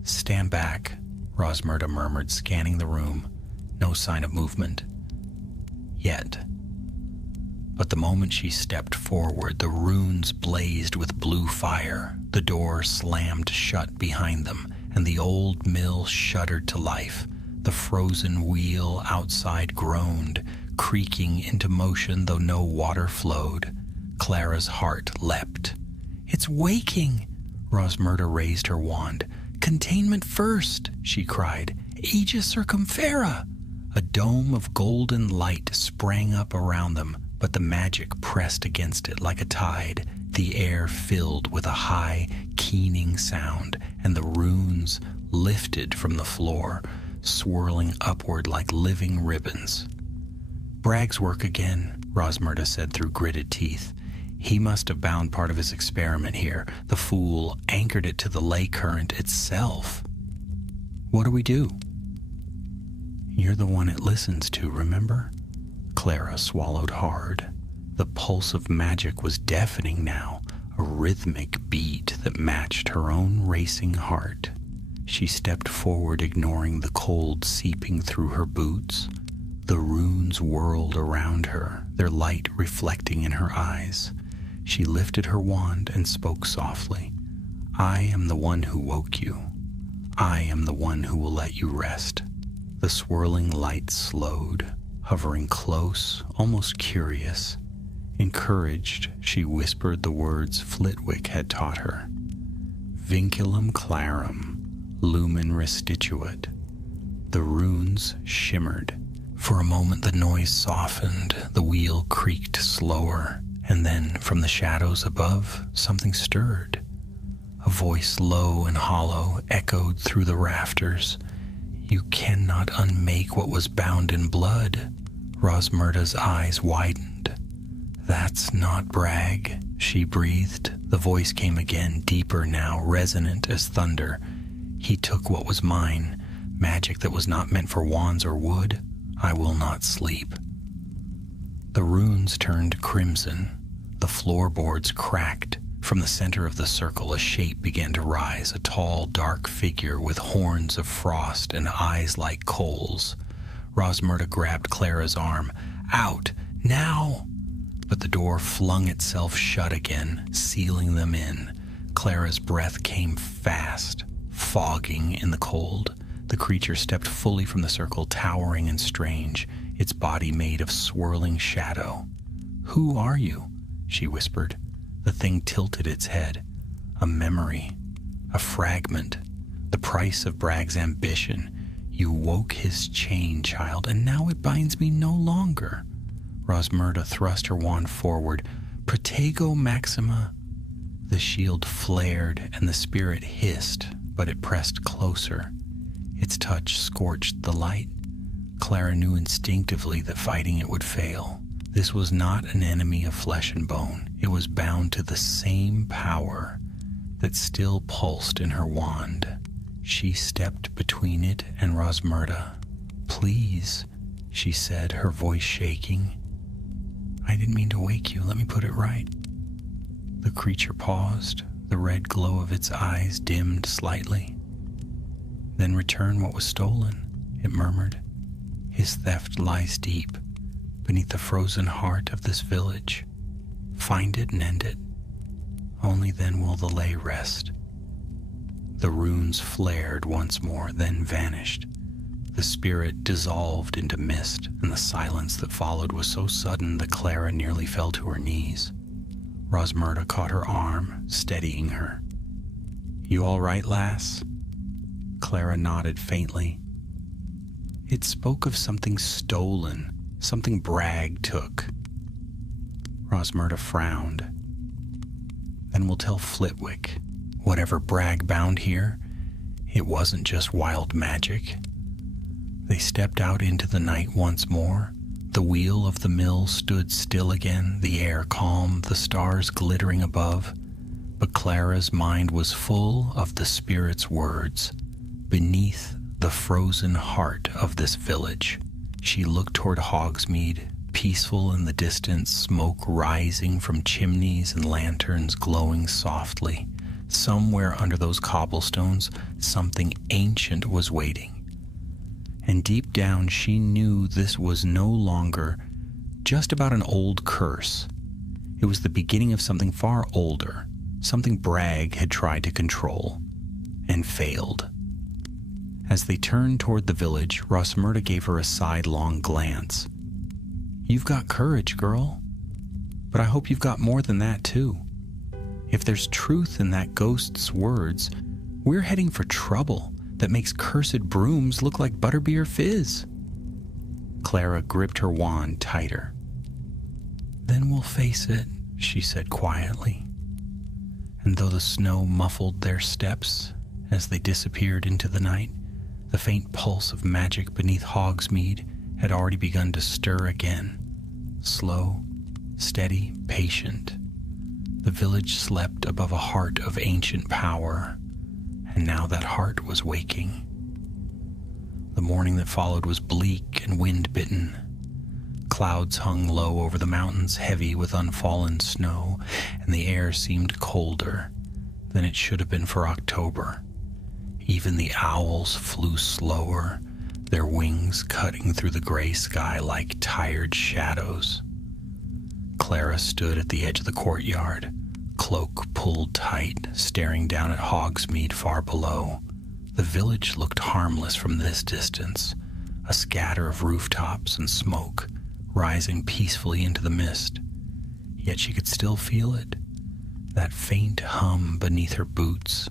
Stand back, Rosmerta murmured, scanning the room. No sign of movement. Yet. But the moment she stepped forward, the runes blazed with blue fire. The door slammed shut behind them, and the old mill shuddered to life. The frozen wheel outside groaned, creaking into motion though no water flowed. Clara's heart leapt. It's waking! Rosmerta raised her wand. Containment first, she cried. Aegis Circumfera! A dome of golden light sprang up around them, but the magic pressed against it like a tide. The air filled with a high, keening sound, and the runes lifted from the floor, swirling upward like living ribbons. Bragg's work again, Rosmerta said through gritted teeth. He must have bound part of his experiment here. The fool anchored it to the ley current itself. What do we do? You're the one it listens to, remember? Clara swallowed hard. The pulse of magic was deafening now, a rhythmic beat that matched her own racing heart. She stepped forward, ignoring the cold seeping through her boots. The runes whirled around her, their light reflecting in her eyes. She lifted her wand and spoke softly. I am the one who woke you. I am the one who will let you rest. The swirling light slowed, hovering close, almost curious. Encouraged, she whispered the words Flitwick had taught her. Vinculum clarum, lumen restituit. The runes shimmered. For a moment the noise softened, the wheel creaked slower, and then from the shadows above, something stirred. A voice low and hollow echoed through the rafters. You cannot unmake what was bound in blood. Rosmerta's eyes widened. That's not brag, she breathed. The voice came again, deeper now, resonant as thunder. He took what was mine, magic that was not meant for wands or wood. I will not sleep. The runes turned crimson. The floorboards cracked. From the center of the circle, a shape began to rise, a tall, dark figure with horns of frost and eyes like coals. Rosmerta grabbed Clara's arm. Out! Now! But the door flung itself shut again, sealing them in. Clara's breath came fast, fogging in the cold. The creature stepped fully from the circle, towering and strange, its body made of swirling shadow. "Who are you?" she whispered. The thing tilted its head. A memory, a fragment, the price of Bragg's ambition. You woke his chain, child, and now it binds me no longer. Rosmerta thrust her wand forward. Protego Maxima. The shield flared and the spirit hissed, but it pressed closer. Its touch scorched the light. Clara knew instinctively that fighting it would fail. This was not an enemy of flesh and bone. It was bound to the same power that still pulsed in her wand. She stepped between it and Rosmerta. "Please," she said, her voice shaking. "I didn't mean to wake you. Let me put it right." The creature paused. The red glow of its eyes dimmed slightly. "Then return what was stolen," it murmured. "His theft lies deep, beneath the frozen heart of this village. Find it and end it. Only then will the lay rest." The runes flared once more, then vanished. The spirit dissolved into mist, and the silence that followed was so sudden that Clara nearly fell to her knees. Rosmerta caught her arm, steadying her. "You all right, lass?" Clara nodded faintly. "It spoke of something stolen, something Bragg took." Rosmerta frowned. "Then we'll tell Flitwick. Whatever Bragg bound here, it wasn't just wild magic." They stepped out into the night once more. The wheel of the mill stood still again, the air calm, the stars glittering above. But Clara's mind was full of the spirit's words. Beneath the frozen heart of this village, she looked toward Hogsmeade, peaceful in the distance, smoke rising from chimneys and lanterns glowing softly. Somewhere under those cobblestones, something ancient was waiting. And deep down, she knew this was no longer just about an old curse. It was the beginning of something far older, something Bragg had tried to control and failed. As they turned toward the village, Rosmerta gave her a sidelong glance. "You've got courage, girl, but I hope you've got more than that, too. If there's truth in that ghost's words, we're heading for trouble that makes cursed brooms look like butterbeer fizz." Clara gripped her wand tighter. "Then we'll face it," she said quietly. And though the snow muffled their steps as they disappeared into the night, the faint pulse of magic beneath Hogsmeade had already begun to stir again. Slow, steady, patient. The village slept above a heart of ancient power, and now that heart was waking. The morning that followed was bleak and wind-bitten. Clouds hung low over the mountains, heavy with unfallen snow, and the air seemed colder than it should have been for October. Even the owls flew slower, their wings cutting through the gray sky like tired shadows. Clara stood at the edge of the courtyard, cloak pulled tight, staring down at Hogsmeade far below. The village looked harmless from this distance, a scatter of rooftops and smoke rising peacefully into the mist. Yet she could still feel it, that faint hum beneath her boots,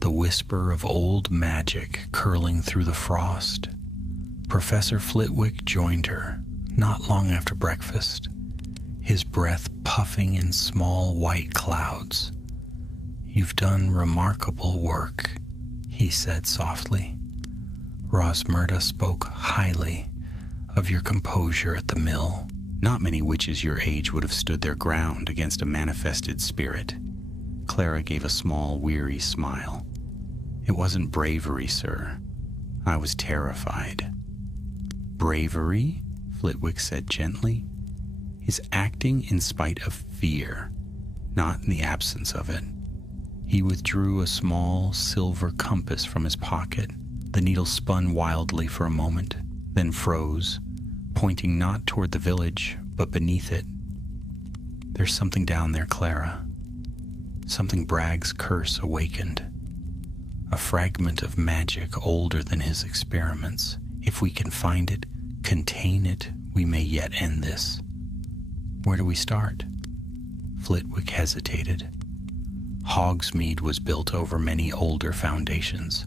the whisper of old magic curling through the frost. Professor Flitwick joined her, not long after breakfast, his breath puffing in small white clouds. "You've done remarkable work," he said softly. Hogsmeade spoke highly of your composure at the mill. Not many witches your age would have stood their ground against a manifested spirit. Clara gave a small, weary smile. It wasn't bravery, sir. I was terrified. Bravery? Flitwick said gently. Is acting in spite of fear, not in the absence of it. He withdrew a small silver compass from his pocket. The needle spun wildly for a moment, then froze, pointing not toward the village, but beneath it. There's something down there, Clara. Something Bragg's curse awakened. A fragment of magic older than his experiments. If we can find it, contain it, we may yet end this. Where do we start? Flitwick hesitated. Hogsmeade was built over many older foundations,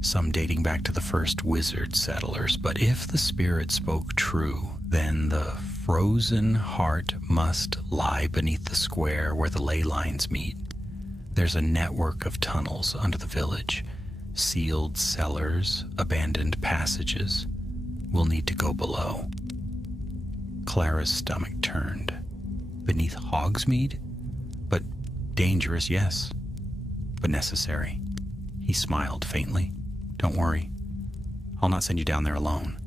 some dating back to the first wizard settlers, but if the spirit spoke true, then the frozen heart must lie beneath the square where the ley lines meet. There's a network of tunnels under the village, sealed cellars, abandoned passages. We'll need to go below. Clara's stomach turned. Beneath Hogsmeade? But dangerous, yes, but necessary. He smiled faintly. Don't worry. I'll not send you down there alone.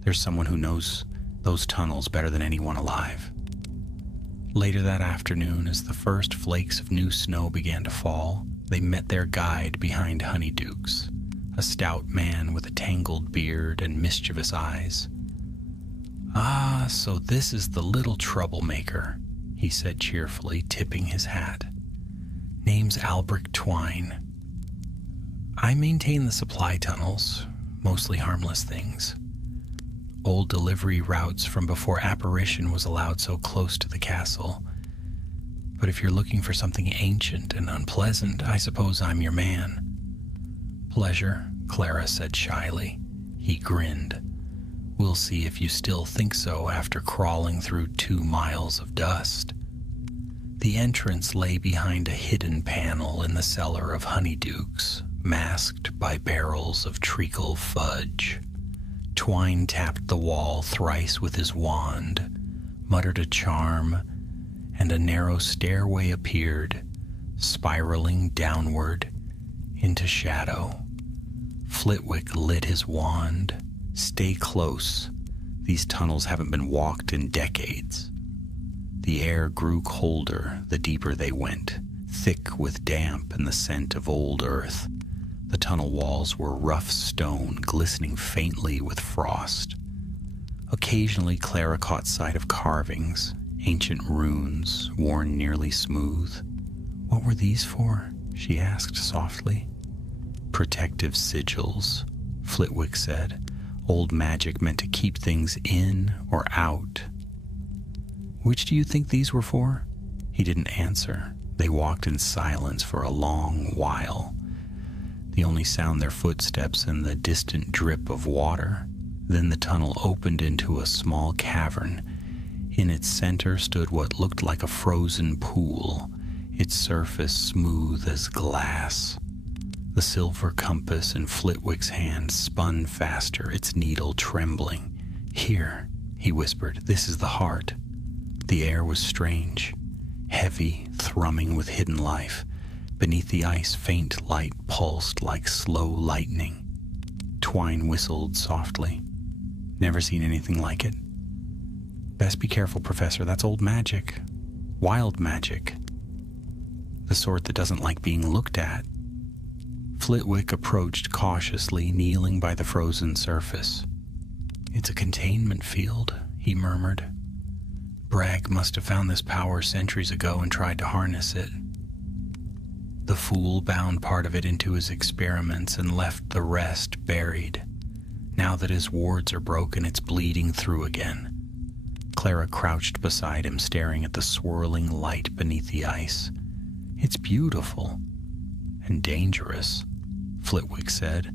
There's someone who knows those tunnels better than anyone alive. Later that afternoon, as the first flakes of new snow began to fall, they met their guide behind Honeydukes, a stout man with a tangled beard and mischievous eyes. Ah, so this is the little troublemaker, he said cheerfully, tipping his hat. Name's Albrecht Twine. I maintain the supply tunnels, mostly harmless things. Old delivery routes from before apparition was allowed so close to the castle. But if you're looking for something ancient and unpleasant, I suppose I'm your man. Pleasure, Clara said shyly. He grinned. We'll see if you still think so after crawling through 2 miles of dust. The entrance lay behind a hidden panel in the cellar of Honeydukes, masked by barrels of treacle fudge. Twine tapped the wall thrice with his wand, muttered a charm, and a narrow stairway appeared, spiraling downward into shadow. Flitwick lit his wand. Stay close. These tunnels haven't been walked in decades. The air grew colder the deeper they went, thick with damp and the scent of old earth. The tunnel walls were rough stone, glistening faintly with frost. Occasionally, Clara caught sight of carvings, ancient runes, worn nearly smooth. What were these for? She asked softly. Protective sigils, Flitwick said. Old magic meant to keep things in or out. Which do you think these were for? He didn't answer. They walked in silence for a long while. The only sound their footsteps and the distant drip of water. Then the tunnel opened into a small cavern. In its center stood what looked like a frozen pool, its surface smooth as glass. The silver compass in Flitwick's hand spun faster, its needle trembling. Here, he whispered, this is the heart. The air was strange, heavy, thrumming with hidden life. Beneath the ice, faint light pulsed like slow lightning. Twine whistled softly. Never seen anything like it. Best be careful, Professor. That's old magic. Wild magic. The sort that doesn't like being looked at. Flitwick approached cautiously, kneeling by the frozen surface. It's a containment field, he murmured. Bragg must have found this power centuries ago and tried to harness it. The fool bound part of it into his experiments and left the rest buried. Now that his wards are broken, it's bleeding through again. Clara crouched beside him, staring at the swirling light beneath the ice. It's beautiful and dangerous, Flitwick said,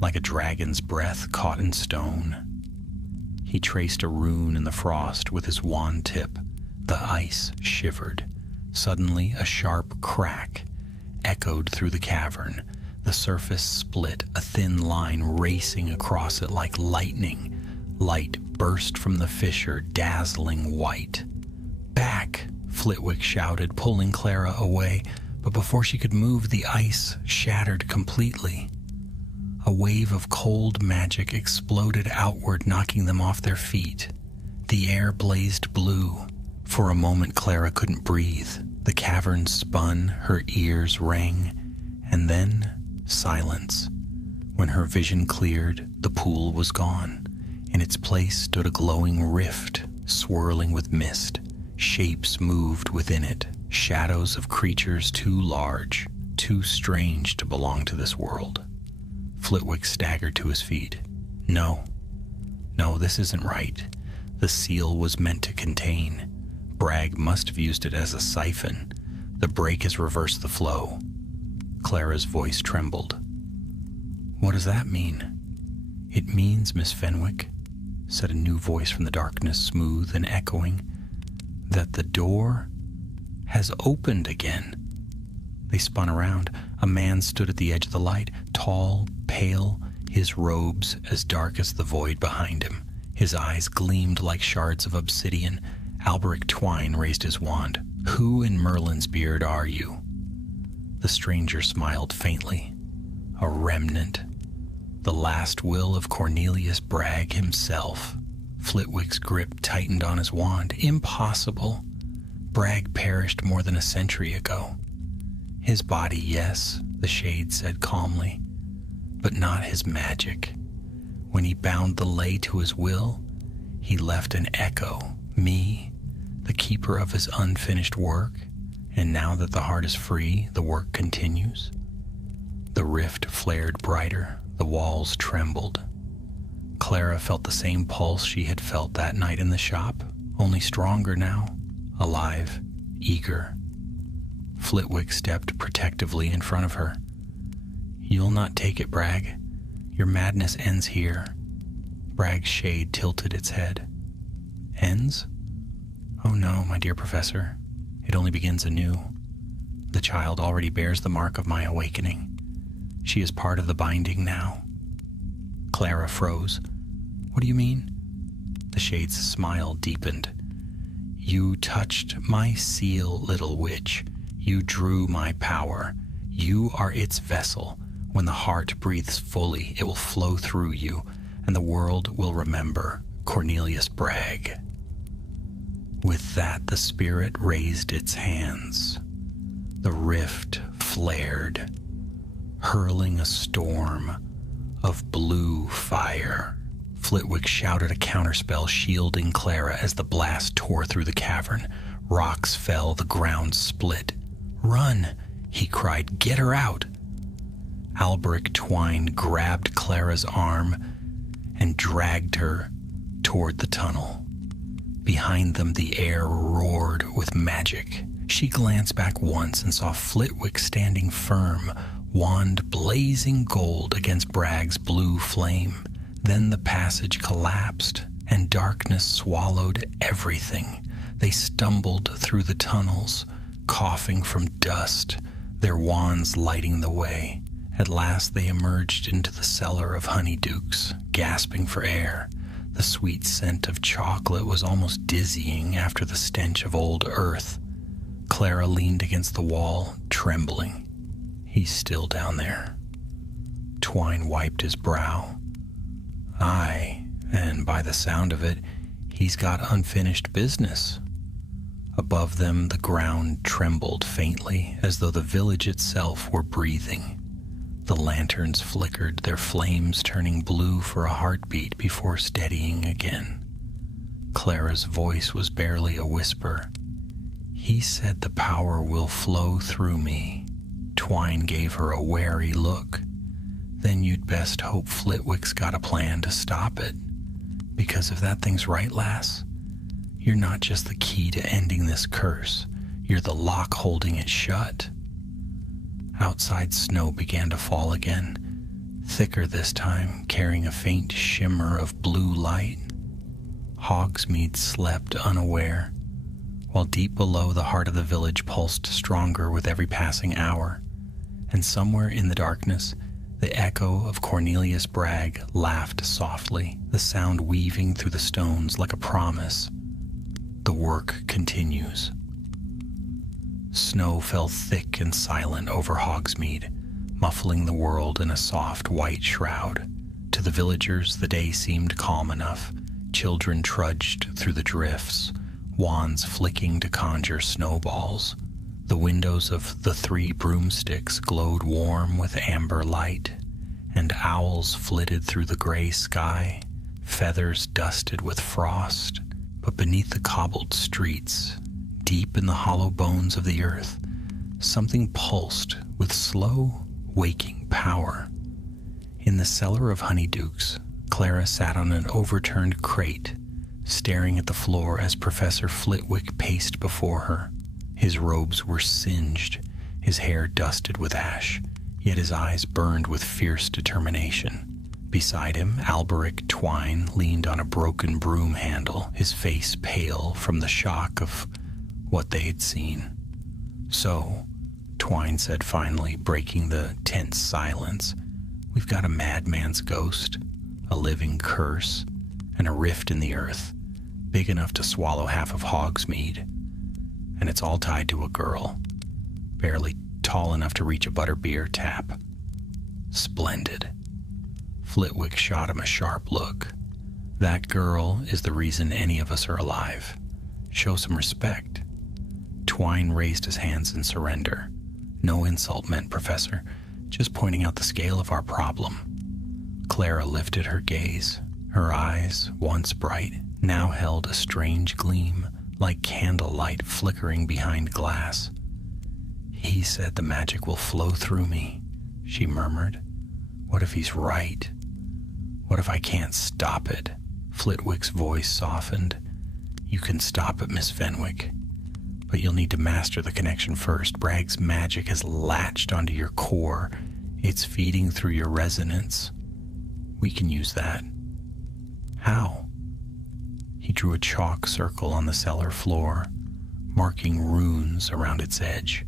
like a dragon's breath caught in stone. He traced a rune in the frost with his wand tip. The ice shivered. Suddenly, a sharp crack echoed through the cavern. The surface split, a thin line racing across it like lightning. Light burst from the fissure, dazzling white. "Back!" Flitwick shouted, pulling Clara away, but before she could move, the ice shattered completely. A wave of cold magic exploded outward, knocking them off their feet. The air blazed blue. For a moment, Clara couldn't breathe. The cavern spun, her ears rang, and then silence. When her vision cleared, the pool was gone. In its place stood a glowing rift, swirling with mist. Shapes moved within it, shadows of creatures too large, too strange to belong to this world. Flitwick staggered to his feet. No, this isn't right. The seal was meant to contain. Bragg must have used it as a siphon. The break has reversed the flow. Clara's voice trembled. "What does that mean?" "It means, Miss Fenwick," said a new voice from the darkness, smooth and echoing, "that the door has opened again." They spun around. A man stood at the edge of the light, tall, pale, his robes as dark as the void behind him. His eyes gleamed like shards of obsidian. Alberic Twine raised his wand. "Who in Merlin's beard are you?" The stranger smiled faintly. "A remnant. The last will of Cornelius Bragg himself." Flitwick's grip tightened on his wand. "Impossible. Bragg perished more than a century ago." "His body, yes," the shade said calmly, "but not his magic. When he bound the lay to his will, he left an echo, me, the keeper of his unfinished work, and now that the heart is free, the work continues." The rift flared brighter, the walls trembled. Clara felt the same pulse she had felt that night in the shop, only stronger now, alive, eager. Flitwick stepped protectively in front of her. "You'll not take it, Bragg. Your madness ends here." Bragg's shade tilted its head. "Ends? Oh no, my dear professor. It only begins anew. The child already bears the mark of my awakening. She is part of the binding now." Clara froze. "What do you mean?" The shade's smile deepened. "You touched my seal, little witch. You drew my power. You are its vessel. When the heart breathes fully, it will flow through you, and the world will remember Cornelius Bragg." With that, the spirit raised its hands. The rift flared, hurling a storm of blue fire. Flitwick shouted a counterspell, shielding Clara as the blast tore through the cavern. Rocks fell, the ground split. "Run!" he cried. "Get her out!" Alberic Twine grabbed Clara's arm and dragged her toward the tunnel. Behind them, the air roared with magic. She glanced back once and saw Flitwick standing firm, wand blazing gold against Bragg's blue flame. Then the passage collapsed, and darkness swallowed everything. They stumbled through the tunnels, coughing from dust, their wands lighting the way. At last they emerged into the cellar of Honeydukes, gasping for air. The sweet scent of chocolate was almost dizzying after the stench of old earth. Clara leaned against the wall, trembling. "He's still down there." Twine wiped his brow. "Aye, and by the sound of it, he's got unfinished business." Above them, the ground trembled faintly, as though the village itself were breathing. The lanterns flickered, their flames turning blue for a heartbeat before steadying again. Clara's voice was barely a whisper. "He said the power will flow through me." Twine gave her a wary look. "Then you'd best hope Flitwick's got a plan to stop it. Because if that thing's right, lass, you're not just the key to ending this curse, you're the lock holding it shut." Outside, snow began to fall again, thicker this time, carrying a faint shimmer of blue light. Hogsmeade slept unaware, while deep below, the heart of the village pulsed stronger with every passing hour. and somewhere in the darkness, the echo of Cornelius Bragg laughed softly, the sound weaving through the stones like a promise. The work continues. Snow fell thick and silent over Hogsmeade, muffling the world in a soft white shroud. To the villagers, the day seemed calm enough. Children trudged through the drifts, wands flicking to conjure snowballs. The windows of the 3 broomsticks glowed warm with amber light, and owls flitted through the gray sky, feathers dusted with frost. But beneath the cobbled streets, deep in the hollow bones of the earth, something pulsed with slow, waking power. In the cellar of Honeydukes, Clara sat on an overturned crate, staring at the floor as Professor Flitwick paced before her. His robes were singed, his hair dusted with ash, yet his eyes burned with fierce determination. Beside him, Alberic Twine leaned on a broken broom handle, his face pale from the shock of what they had seen. "So," Twine said finally, breaking the tense silence, "we've got a madman's ghost, a living curse, and a rift in the earth, big enough to swallow half of Hogsmeade. And it's all tied to a girl, barely tall enough to reach a butterbeer tap." "Splendid." Flitwick shot him a sharp look. "That girl is the reason any of us are alive. Show some respect." Twine raised his hands in surrender. "No insult meant, Professor. Just pointing out the scale of our problem." Clara lifted her gaze. Her eyes, once bright, now held a strange gleam, like candlelight flickering behind glass. "He said the magic will flow through me," she murmured. "What if he's right? What if I can't stop it?" Flitwick's voice softened. "You can stop it, Miss Fenwick, but you'll need to master the connection first. Bragg's magic has latched onto your core. It's feeding through your resonance. We can use that." "How?" He drew a chalk circle on the cellar floor, marking runes around its edge.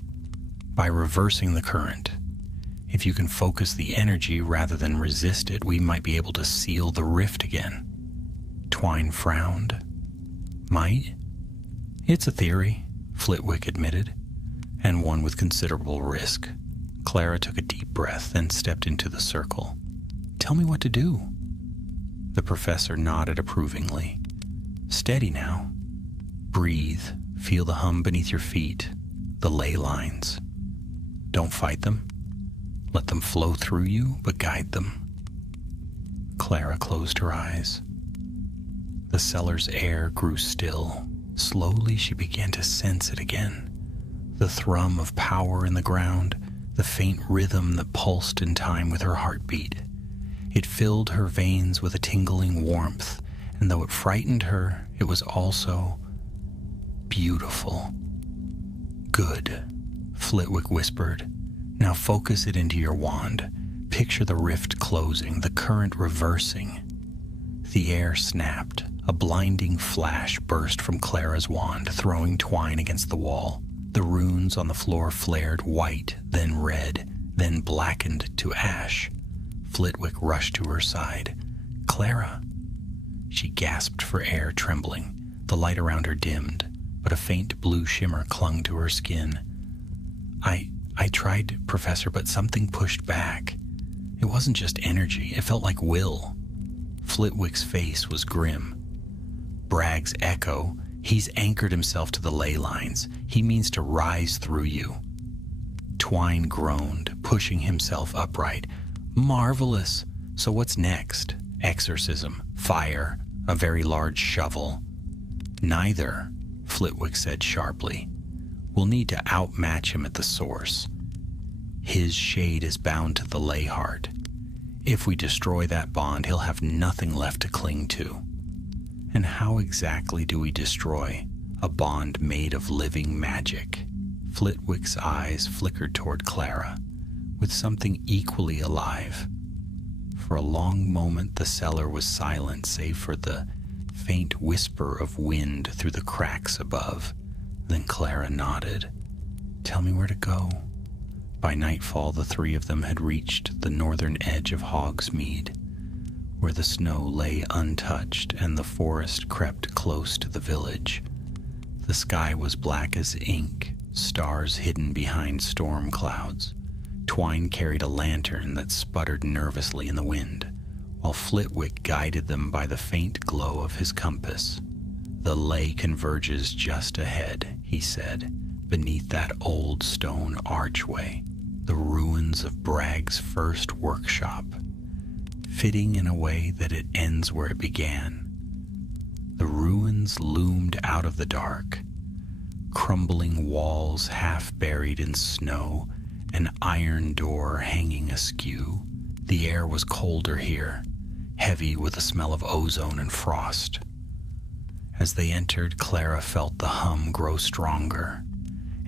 "By reversing the current. If you can focus the energy rather than resist it, we might be able to seal the rift again." Twine frowned. "Might? It's a theory," Flitwick admitted, "and one with considerable risk." Clara took a deep breath, then stepped into the circle. "Tell me what to do." The professor nodded approvingly. "Steady now. Breathe. Feel the hum beneath your feet, the ley lines. Don't fight them. Let them flow through you, but guide them." Clara closed her eyes. The cellar's air grew still. Slowly she began to sense it again. The thrum of power in the ground, the faint rhythm that pulsed in time with her heartbeat. It filled her veins with a tingling warmth, and though it frightened her, it was also beautiful. "Good," Flitwick whispered. "Now focus it into your wand. Picture the rift closing, the current reversing." The air snapped. A blinding flash burst from Clara's wand, throwing Twine against the wall. The runes on the floor flared white, then red, then blackened to ash. Flitwick rushed to her side. "Clara!" She gasped for air, trembling. The light around her dimmed, but a faint blue shimmer clung to her skin. I tried, Professor, but something pushed back. It wasn't just energy, it felt like will." Flitwick's face was grim. "Bragg's echo, he's anchored himself to the ley lines. He means to rise through you." Twine groaned, pushing himself upright. "Marvelous! So what's next? Exorcism, fire, a very large shovel?" "Neither," Flitwick said sharply. "We'll need to outmatch him at the source. His shade is bound to the ley heart. If we destroy that bond, he'll have nothing left to cling to." "And how exactly do we destroy a bond made of living magic?" Flitwick's eyes flickered toward Clara, with something equally alive. For a long moment the cellar was silent, save for the faint whisper of wind through the cracks above. Then Clara nodded. "Tell me where to go." By nightfall, the three of them had reached the northern edge of Hogsmeade, where the snow lay untouched and the forest crept close to the village. The sky was black as ink, stars hidden behind storm clouds. Twine carried a lantern that sputtered nervously in the wind, while Flitwick guided them by the faint glow of his compass. "The ley converges just ahead," he said, "beneath that old stone archway, the ruins of Bragg's first workshop, fitting in a way that it ends where it began." The ruins loomed out of the dark, crumbling walls half buried in snow, an iron door hanging askew. The air was colder here, heavy with the smell of ozone and frost. As they entered, Clara felt the hum grow stronger,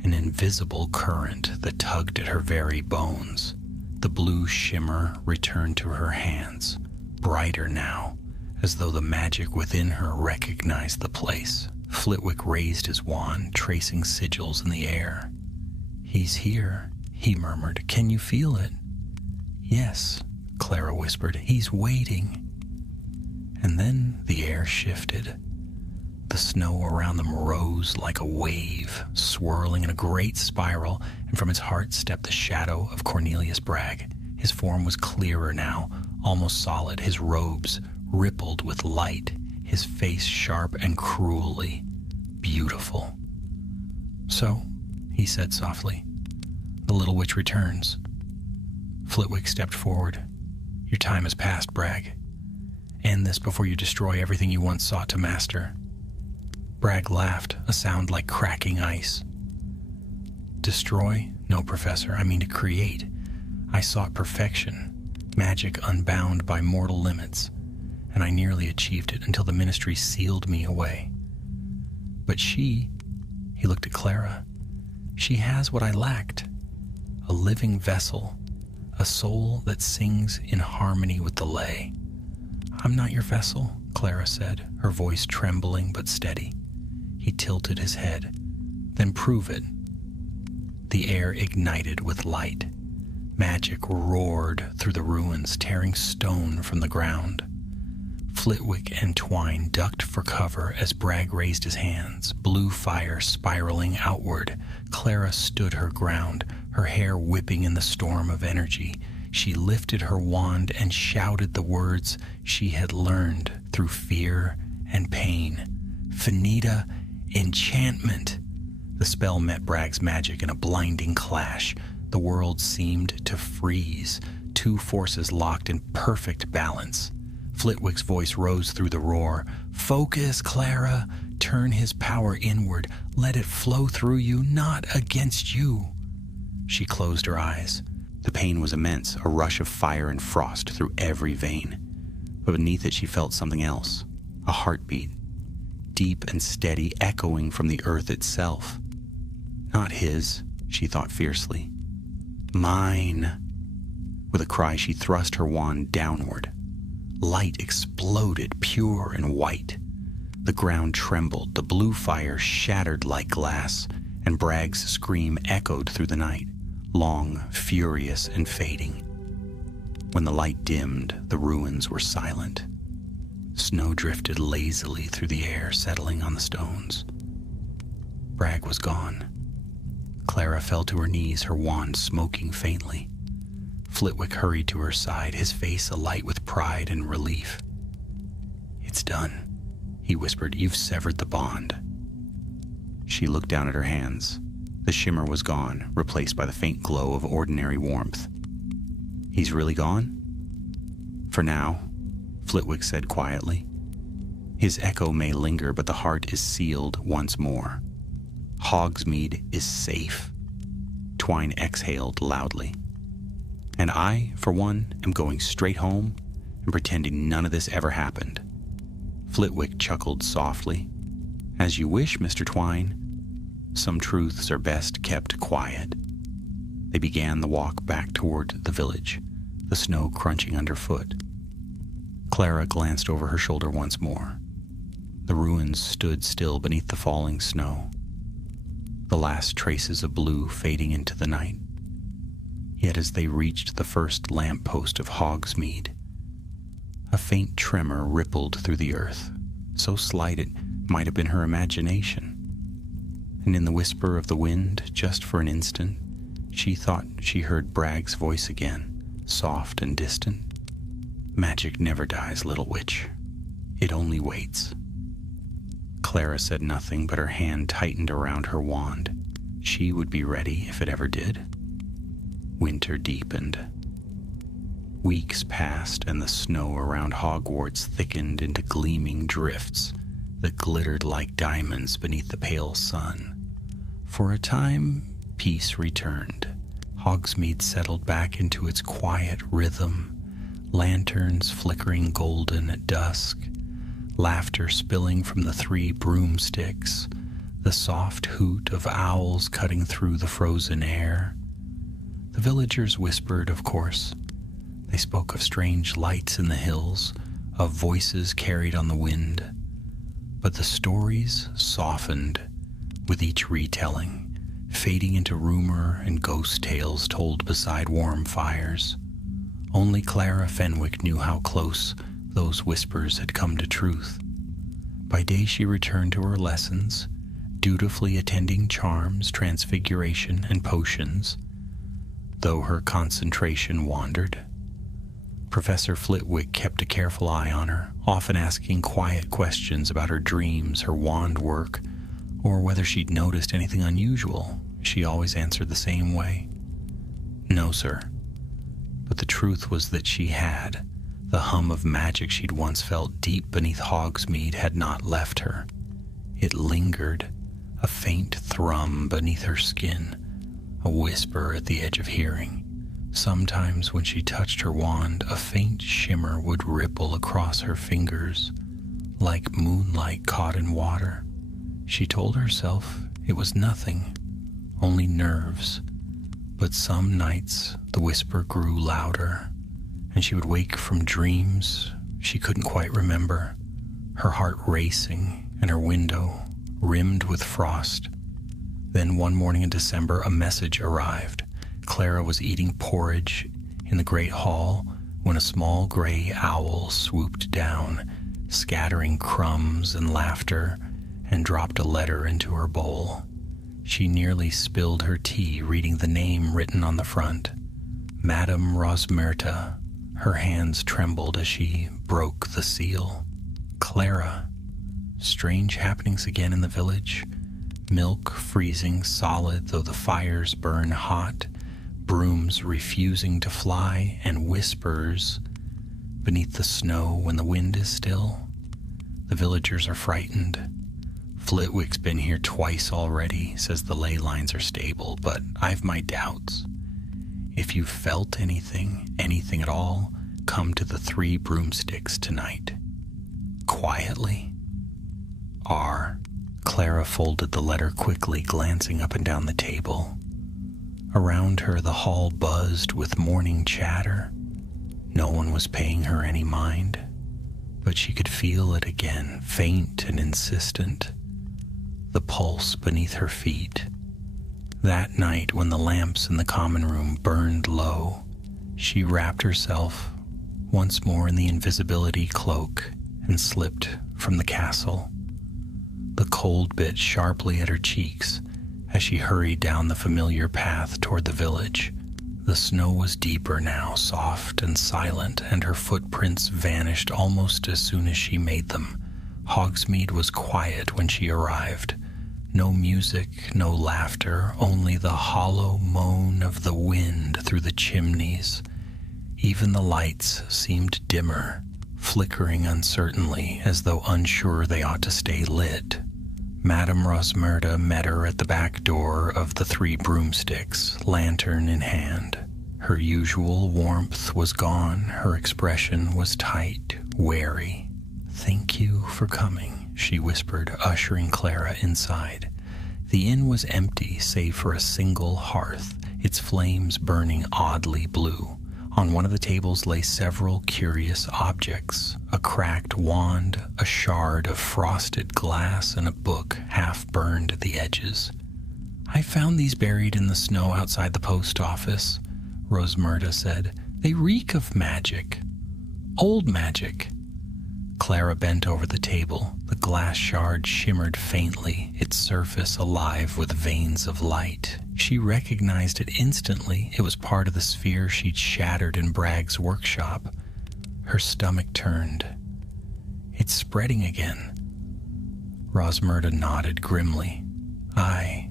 an invisible current that tugged at her very bones. The blue shimmer returned to her hands, brighter now, as though the magic within her recognized the place. Flitwick raised his wand, tracing sigils in the air. "He's here," he murmured. "Can you feel it?" "Yes," Clara whispered. "He's waiting." And then the air shifted. The snow around them rose like a wave, swirling in a great spiral, and from its heart stepped the shadow of Cornelius Bragg. His form was clearer now, almost solid, his robes rippled with light, his face sharp and cruelly beautiful. "So," he said softly, "the little witch returns." Flitwick stepped forward. "Your time has passed, Bragg. End this before you destroy everything you once sought to master." Bragg laughed, a sound like cracking ice. "Destroy? No, Professor, I mean to create. I sought perfection, magic unbound by mortal limits, and I nearly achieved it until the ministry sealed me away. But she," he looked at Clara, "she has what I lacked, a living vessel, a soul that sings in harmony with the ley." "I'm not your vessel," Clara said, her voice trembling but steady. He tilted his head. "Then prove it." The air ignited with light. Magic roared through the ruins, tearing stone from the ground. Flitwick and Twine ducked for cover as Bragg raised his hands, blue fire spiraling outward. Clara stood her ground, her hair whipping in the storm of energy. She lifted her wand and shouted the words she had learned through fear and pain. "Finita, enchantment!" The spell met Bragg's magic in a blinding clash. The world seemed to freeze, two forces locked in perfect balance. Flitwick's voice rose through the roar. "Focus, Clara. Turn his power inward. Let it flow through you, not against you." She closed her eyes. The pain was immense, a rush of fire and frost through every vein. But beneath it she felt something else, a heartbeat, deep and steady, echoing from the earth itself. Not his, she thought fiercely. Mine. With a cry, she thrust her wand downward. Light exploded, pure and white. The ground trembled, the blue fire shattered like glass, and Bragg's scream echoed through the night, long, furious, and fading. When the light dimmed, the ruins were silent. Snow drifted lazily through the air, settling on the stones. Bragg was gone. Clara fell to her knees, her wand smoking faintly. Flitwick hurried to her side, his face alight with pride and relief. "It's done," he whispered. "You've severed the bond." She looked down at her hands. The shimmer was gone, replaced by the faint glow of ordinary warmth. "He's really gone?" "For now," Flitwick said quietly. "His echo may linger, but the heart is sealed once more. Hogsmeade is safe." Twine exhaled loudly. "And I, for one, am going straight home and pretending none of this ever happened." Flitwick chuckled softly. "As you wish, Mr. Twine. Some truths are best kept quiet." They began the walk back toward the village, the snow crunching underfoot. Clara glanced over her shoulder once more. The ruins stood still beneath the falling snow, the last traces of blue fading into the night. Yet as they reached the first lamp-post of Hogsmeade, a faint tremor rippled through the earth, so slight it might have been her imagination. And in the whisper of the wind, just for an instant, she thought she heard Bragg's voice again, soft and distant. "Magic never dies, little witch. It only waits." Clara said nothing, but her hand tightened around her wand. She would be ready if it ever did. Winter deepened. Weeks passed, and the snow around Hogwarts thickened into gleaming drifts that glittered like diamonds beneath the pale sun. For a time, peace returned. Hogsmeade settled back into its quiet rhythm, lanterns flickering golden at dusk, laughter spilling from the 3 broomsticks, the soft hoot of owls cutting through the frozen air. The villagers whispered, of course. They spoke of strange lights in the hills, of voices carried on the wind. But the stories softened with each retelling, fading into rumor and ghost tales told beside warm fires. Only Clara Fenwick knew how close those whispers had come to truth. By day she returned to her lessons, dutifully attending charms, transfiguration, and potions, though her concentration wandered. Professor Flitwick kept a careful eye on her, often asking quiet questions about her dreams, her wand work, or whether she'd noticed anything unusual. She always answered the same way. "No, sir." But the truth was that she had. The hum of magic she'd once felt deep beneath Hogsmeade had not left her. It lingered, a faint thrum beneath her skin, a whisper at the edge of hearing. Sometimes when she touched her wand, a faint shimmer would ripple across her fingers, like moonlight caught in water. She told herself it was nothing, only nerves. But some nights the whisper grew louder, and she would wake from dreams she couldn't quite remember, her heart racing and her window rimmed with frost. Then one morning in December, a message arrived. Clara was eating porridge in the great hall when a small gray owl swooped down, scattering crumbs and laughter, and dropped a letter into her bowl. She nearly spilled her tea reading the name written on the front, Madame Rosmerta. Her hands trembled as she broke the seal. Clara. Strange happenings again in the village. Milk freezing solid though the fires burn hot, brooms refusing to fly, and whispers beneath the snow when the wind is still. The villagers are frightened. Flitwick's been here twice already, says the ley lines are stable, but I've my doubts. If you felt anything at all, come to the 3 broomsticks tonight. Quietly. R. Clara folded the letter quickly, glancing up and down the table. Around her the hall buzzed with morning chatter. No one was paying her any mind, but she could feel it again, faint and insistent. The pulse beneath her feet. That night when the lamps in the common room burned low, she wrapped herself once more in the invisibility cloak and slipped from the castle. The cold bit sharply at her cheeks as she hurried down the familiar path toward the village. The snow was deeper now, soft and silent, and her footprints vanished almost as soon as she made them. Hogsmeade was quiet when she arrived. No music, no laughter, only the hollow moan of the wind through the chimneys. Even the lights seemed dimmer, flickering uncertainly as though unsure they ought to stay lit. Madame Rosmerta met her at the back door of the 3 broomsticks, lantern in hand. Her usual warmth was gone. Her expression was tight, wary. "Thank you for coming," she whispered, ushering Clara inside. The inn was empty save for a single hearth, its flames burning oddly blue. On one of the tables lay several curious objects, a cracked wand, a shard of frosted glass, and a book half burned at the edges. "I found these buried in the snow outside the post office," Rosmerta said. "They reek of magic. Old magic." Clara bent over the table. The glass shard shimmered faintly, its surface alive with veins of light. She recognized it instantly. It was part of the sphere she'd shattered in Bragg's workshop. Her stomach turned. "It's spreading again." Rosmerta nodded grimly. "Aye,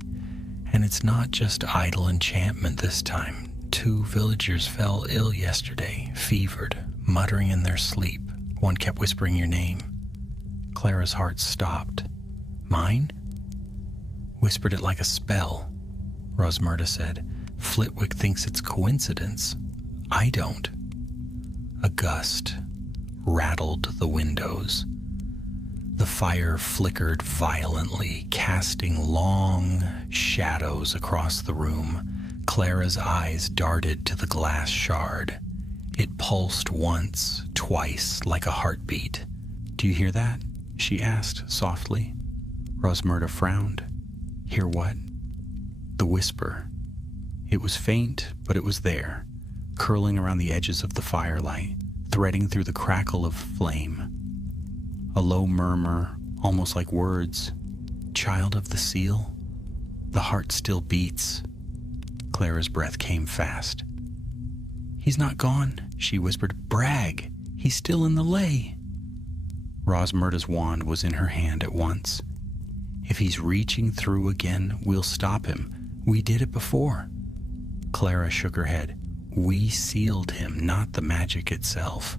and it's not just idle enchantment this time. 2 villagers fell ill yesterday, fevered, muttering in their sleep. One kept whispering your name." Clara's heart stopped. "Mine?" "Whispered it like a spell," Rosmerta said. "Flitwick thinks it's coincidence. I don't." A gust rattled the windows. The fire flickered violently, casting long shadows across the room. Clara's eyes darted to the glass shard. It pulsed once, twice, like a heartbeat. "Do you hear that?" she asked softly. Rosmerta frowned. "Hear what?" "The whisper." It was faint, but it was there, curling around the edges of the firelight, threading through the crackle of flame. A low murmur, almost like words. "Child of the seal? The heart still beats." Clara's breath came fast. "He's not gone," she whispered. "Bragg, he's still in the lay." Rosmerta's wand was in her hand at once. "If he's reaching through again, we'll stop him. We did it before." Clara shook her head. "We sealed him, not the magic itself.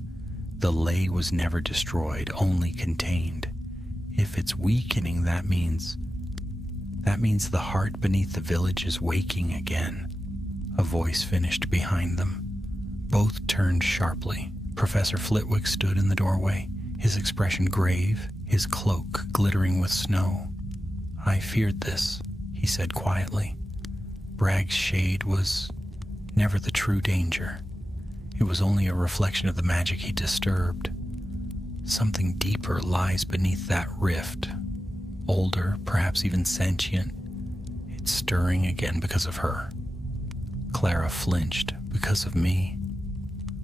The lay was never destroyed, only contained. If it's weakening, that means the heart beneath the village is waking again." A voice finished behind them. Both turned sharply. Professor Flitwick stood in the doorway, his expression grave, his cloak glittering with snow. "I feared this," he said quietly. "Bragg's shade was never the true danger. It was only a reflection of the magic he disturbed. Something deeper lies beneath that rift. Older, perhaps even sentient. It's stirring again because of her." Clara flinched. "Because of me?"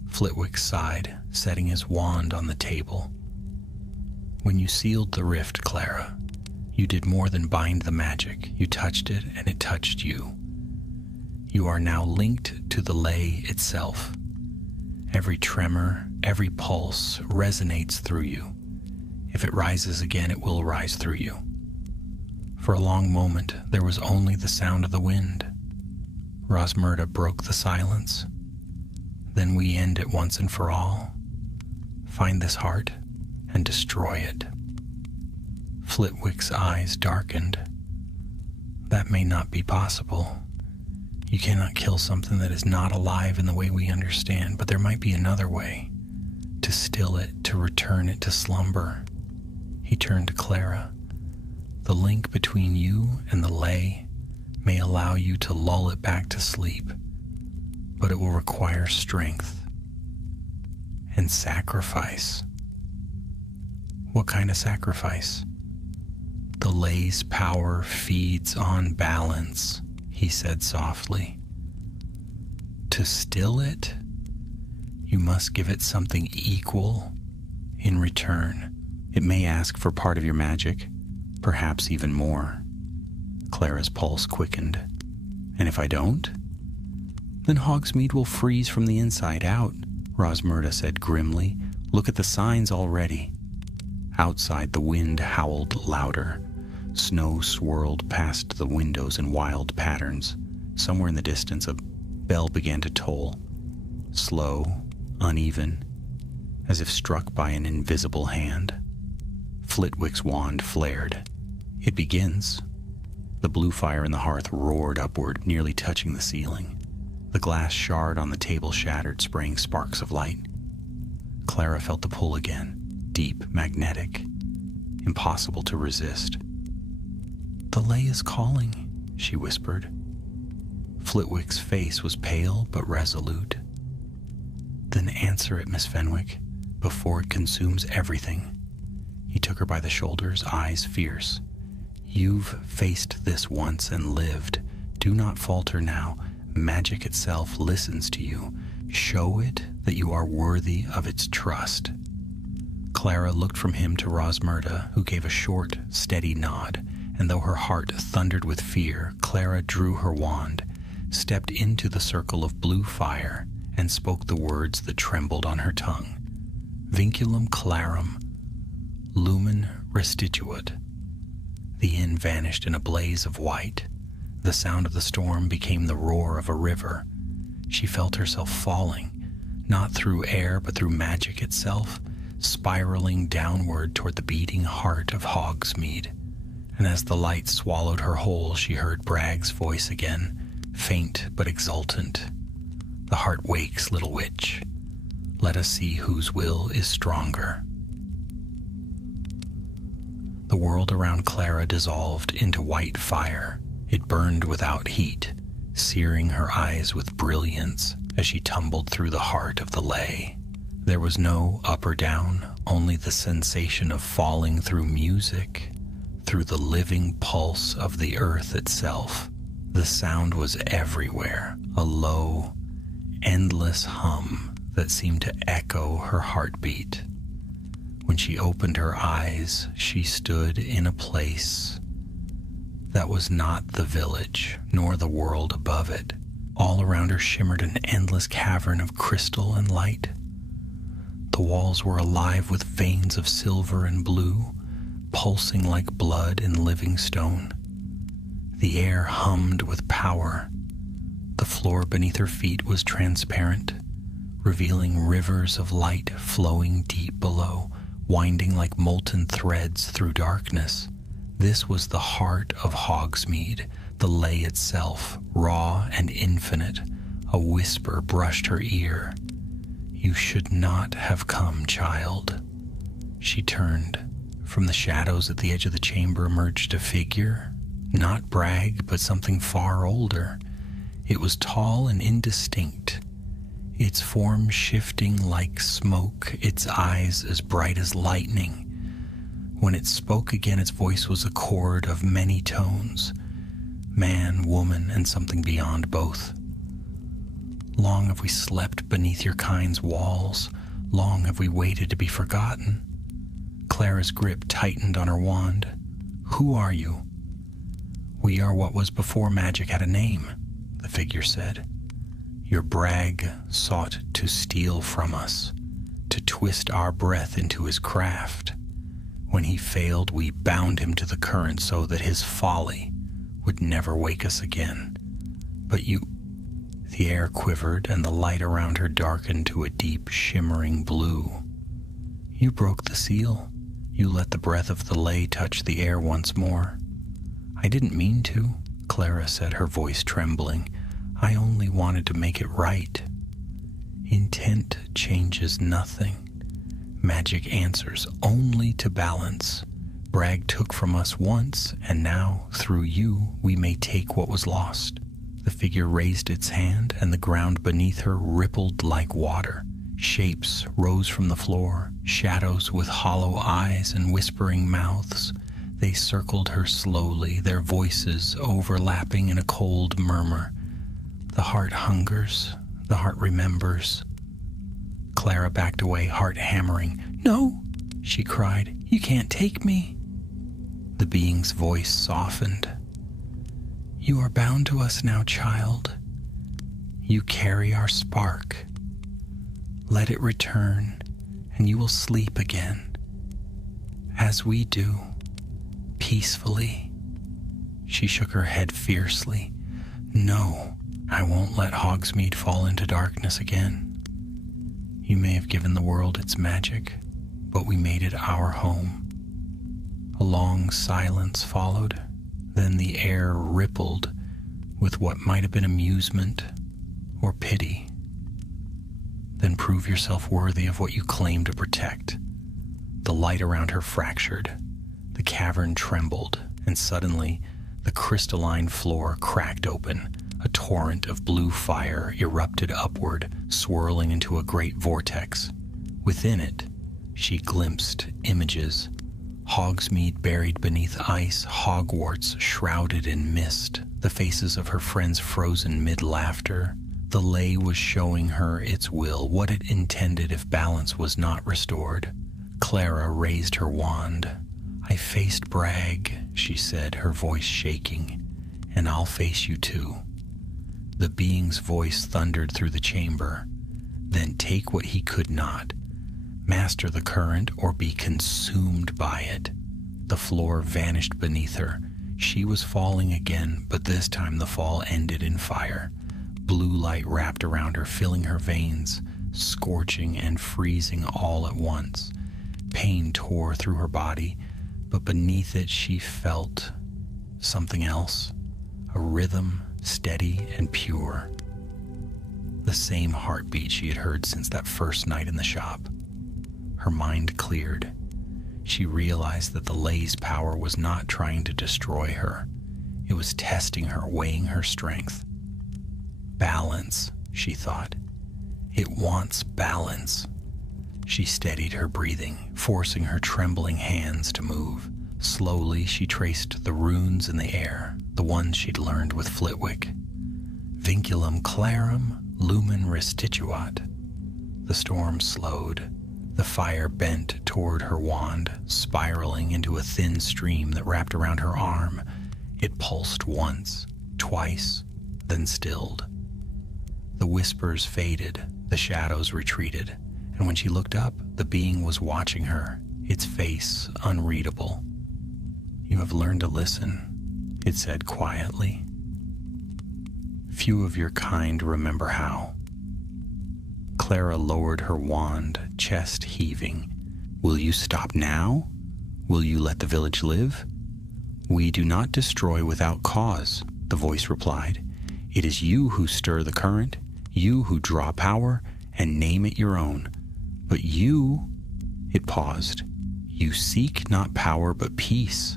Flitwick sighed, setting his wand on the table. "When you sealed the rift, Clara, you did more than bind the magic. You touched it, and it touched you. You are now linked to the lay itself. Every tremor, every pulse resonates through you. If it rises again, it will rise through you." For a long moment, there was only the sound of the wind. Rosmerta broke the silence. "Then we end it once and for all. Find this heart and destroy it." Flitwick's eyes darkened. "That may not be possible. You cannot kill something that is not alive in the way we understand, but there might be another way. To still it, to return it to slumber." He turned to Clara. "The link between you and the lay may allow you to lull it back to sleep, but it will require strength and sacrifice." "What kind of sacrifice?" "The lay's power feeds on balance," he said softly. "To still it, you must give it something equal in return. It may ask for part of your magic, perhaps even more." Clara's pulse quickened. "And if I don't?" "Then Hogsmeade will freeze from the inside out," Rosmerta said grimly. "Look at the signs already." Outside, the wind howled louder. Snow swirled past the windows in wild patterns. Somewhere in the distance, a bell began to toll. Slow, uneven, as if struck by an invisible hand. Flitwick's wand flared. "It begins." The blue fire in the hearth roared upward, nearly touching the ceiling. The glass shard on the table shattered, spraying sparks of light. Clara felt the pull again, deep, magnetic, impossible to resist. "The lay is calling," she whispered. Flitwick's face was pale but resolute. "Then answer it, Miss Fenwick, before it consumes everything." He took her by the shoulders, eyes fierce. "You've faced this once and lived. Do not falter now. Magic itself listens to you. Show it that you are worthy of its trust." Clara looked from him to Rosmerta, who gave a short, steady nod, and though her heart thundered with fear, Clara drew her wand, stepped into the circle of blue fire, and spoke the words that trembled on her tongue. "Vinculum clarum, lumen restituit." The inn vanished in a blaze of white. The sound of the storm became the roar of a river. She felt herself falling, not through air but through magic itself, spiraling downward toward the beating heart of Hogsmeade. And as the light swallowed her whole, she heard Bragg's voice again, faint but exultant. "The heart wakes, little witch. Let us see whose will is stronger." The world around Clara dissolved into white fire. It burned without heat, searing her eyes with brilliance as she tumbled through the heart of the lay. There was no up or down, only the sensation of falling through music, through the living pulse of the earth itself. The sound was everywhere, a low, endless hum that seemed to echo her heartbeat. When she opened her eyes, she stood in a place that was not the village, nor the world above it. All around her shimmered an endless cavern of crystal and light. The walls were alive with veins of silver and blue, pulsing like blood in living stone. The air hummed with power. The floor beneath her feet was transparent, revealing rivers of light flowing deep below, winding like molten threads through darkness. This was the heart of Hogsmeade, the lay itself, raw and infinite. A whisper brushed her ear. "You should not have come, child." She turned. From the shadows at the edge of the chamber emerged a figure, not Bragg, but something far older. It was tall and indistinct, its form shifting like smoke, its eyes as bright as lightning. When it spoke again, its voice was a chord of many tones, man, woman, and something beyond both. "Long have we slept beneath your kind's walls. Long have we waited to be forgotten." Clara's grip tightened on her wand. "Who are you?" "We are what was before magic had a name," the figure said. "Your Bragg sought to steal from us, to twist our breath into his craft. When he failed, we bound him to the current so that his folly would never wake us again. But you..." The air quivered and the light around her darkened to a deep, shimmering blue. "You broke the seal. You let the breath of the lay touch the air once more." "I didn't mean to," Clara said, her voice trembling. "I only wanted to make it right." "Intent changes nothing. Magic answers only to balance. Bragg took from us once, and now, through you, we may take what was lost." The figure raised its hand, and the ground beneath her rippled like water. Shapes rose from the floor, shadows with hollow eyes and whispering mouths. They circled her slowly, their voices overlapping in a cold murmur. "The heart hungers, the heart remembers." Clara backed away, heart hammering. "No," she cried, "you can't take me." The being's voice softened. "You are bound to us now, child. You carry our spark. Let it return, and you will sleep again, as we do, peacefully." She shook her head fiercely. "No, I won't let Hogsmeade fall into darkness again. You may have given the world its magic, but we made it our home." A long silence followed. Then the air rippled with what might have been amusement or pity. "Then prove yourself worthy of what you claim to protect." The light around her fractured. The cavern trembled, and suddenly the crystalline floor cracked open. A torrent of blue fire erupted upward, swirling into a great vortex. Within it, she glimpsed images. Hogsmeade buried beneath ice, Hogwarts shrouded in mist, the faces of her friends frozen mid-laughter. The lay was showing her its will, what it intended if balance was not restored. Clara raised her wand. "I faced Bragg," she said, her voice shaking, "and I'll face you too." The being's voice thundered through the chamber. "Then take what he could not. Master the current or be consumed by it." The floor vanished beneath her. She was falling again, but this time the fall ended in fire. Blue light wrapped around her, filling her veins, scorching and freezing all at once. Pain tore through her body, but beneath it she felt something else, a rhythm, steady and pure. The same heartbeat she had heard since that first night in the shop. Her mind cleared. She realized that the lay's power was not trying to destroy her. It was testing her, weighing her strength. Balance, she thought. It wants balance. She steadied her breathing, forcing her trembling hands to move. Slowly, she traced the runes in the air, the ones she'd learned with Flitwick. Vinculum clarum, lumen restituat. The storm slowed. The fire bent toward her wand, spiraling into a thin stream that wrapped around her arm. It pulsed once, twice, then stilled. The whispers faded, the shadows retreated, and when she looked up, the being was watching her, its face unreadable. "You have learned to listen," it said quietly. "Few of your kind remember how." Clara lowered her wand, chest heaving. "Will you stop now? Will you let the village live?" "We do not destroy without cause," the voice replied. "It is you who stir the current, you who draw power and name it your own. But you," it paused, "you seek not power but peace.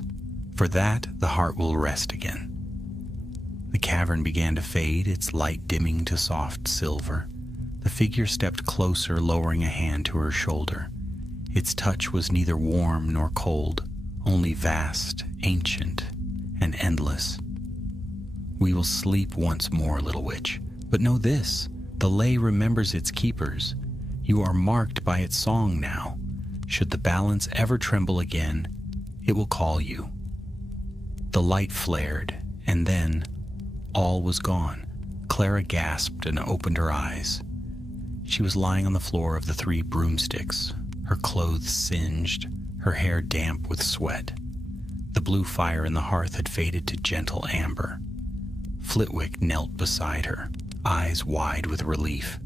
For that the heart will rest again." The cavern began to fade, its light dimming to soft silver. The figure stepped closer, lowering a hand to her shoulder. Its touch was neither warm nor cold, only vast, ancient, and endless. "We will sleep once more, little witch. But know this, the lay remembers its keepers. You are marked by its song now. Should the balance ever tremble again, it will call you." The light flared, and then all was gone. Clara gasped and opened her eyes. She was lying on the floor of the 3 broomsticks, her clothes singed, her hair damp with sweat. The blue fire in the hearth had faded to gentle amber. Flitwick knelt beside her, eyes wide with relief.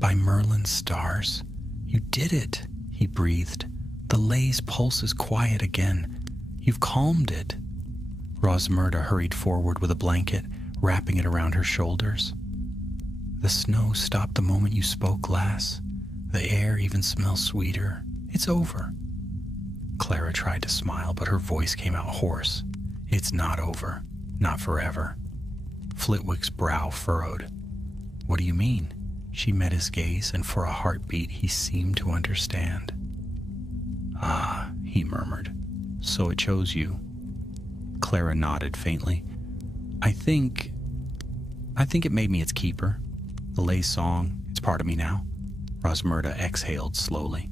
"By Merlin's stars, you did it," he breathed. "The lay's pulse is quiet again. You've calmed it." Rosmerta hurried forward with a blanket, wrapping it around her shoulders. "The snow stopped the moment you spoke, lass. The air even smells sweeter. It's over." Clara tried to smile, but her voice came out hoarse. "It's not over. Not forever." Flitwick's brow furrowed. "What do you mean?" She met his gaze, and for a heartbeat he seemed to understand. "Ah," he murmured. "So it chose you." Clara nodded faintly. I think it made me its keeper. The lay's song, it's part of me now." Rosmerta exhaled slowly.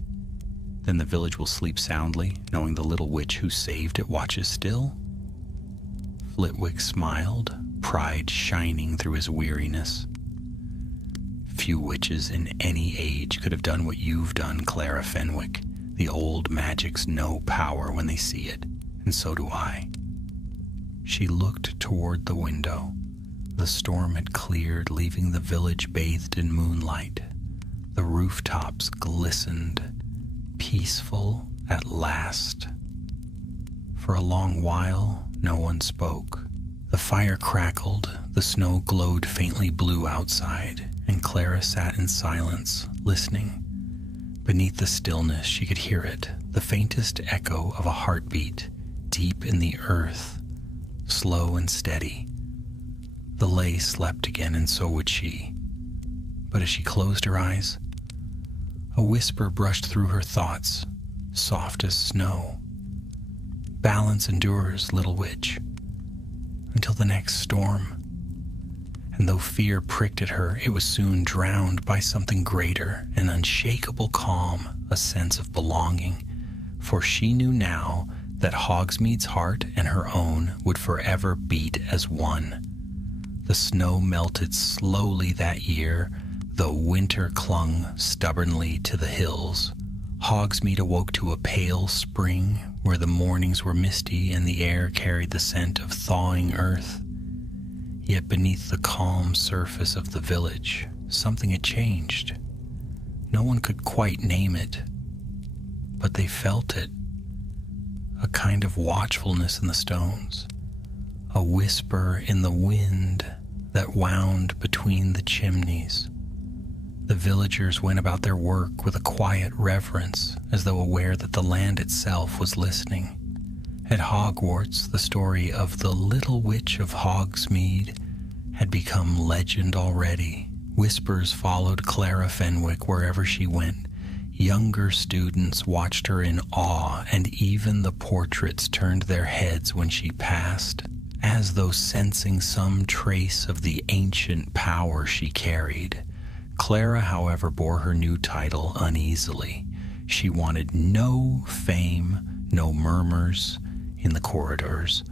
"Then the village will sleep soundly, knowing the little witch who saved it watches still?" Flitwick smiled, pride shining through his weariness. "Few witches in any age could have done what you've done, Clara Fenwick. The old magics know power when they see it, and so do I." She looked toward the window. The storm had cleared, leaving the village bathed in moonlight. The rooftops glistened, peaceful at last. For a long while, no one spoke. The fire crackled, the snow glowed faintly blue outside, and Clara sat in silence, listening. Beneath the stillness, she could hear it, the faintest echo of a heartbeat, deep in the earth, slow and steady. The lay slept again, and so would she. But as she closed her eyes, a whisper brushed through her thoughts, soft as snow. "Balance endures, little witch. until the next storm. And though fear pricked at her, it was soon drowned by something greater, an unshakable calm, a sense of belonging, for she knew now that Hogsmeade's heart and her own would forever beat as one. The snow melted slowly that year, though winter clung stubbornly to the hills. Hogsmeade awoke to a pale spring where the mornings were misty and the air carried the scent of thawing earth. Yet beneath the calm surface of the village, something had changed. No one could quite name it, but they felt it. A kind of watchfulness in the stones, a whisper in the wind that wound between the chimneys. The villagers went about their work with a quiet reverence, as though aware that the land itself was listening. At Hogwarts, the story of the Little Witch of Hogsmeade had become legend already. Whispers followed Clara Fenwick wherever she went. Younger students watched her in awe, and even the portraits turned their heads when she passed, as though sensing some trace of the ancient power she carried. Clara, however, bore her new title uneasily. She wanted no fame, no murmurs in the corridors.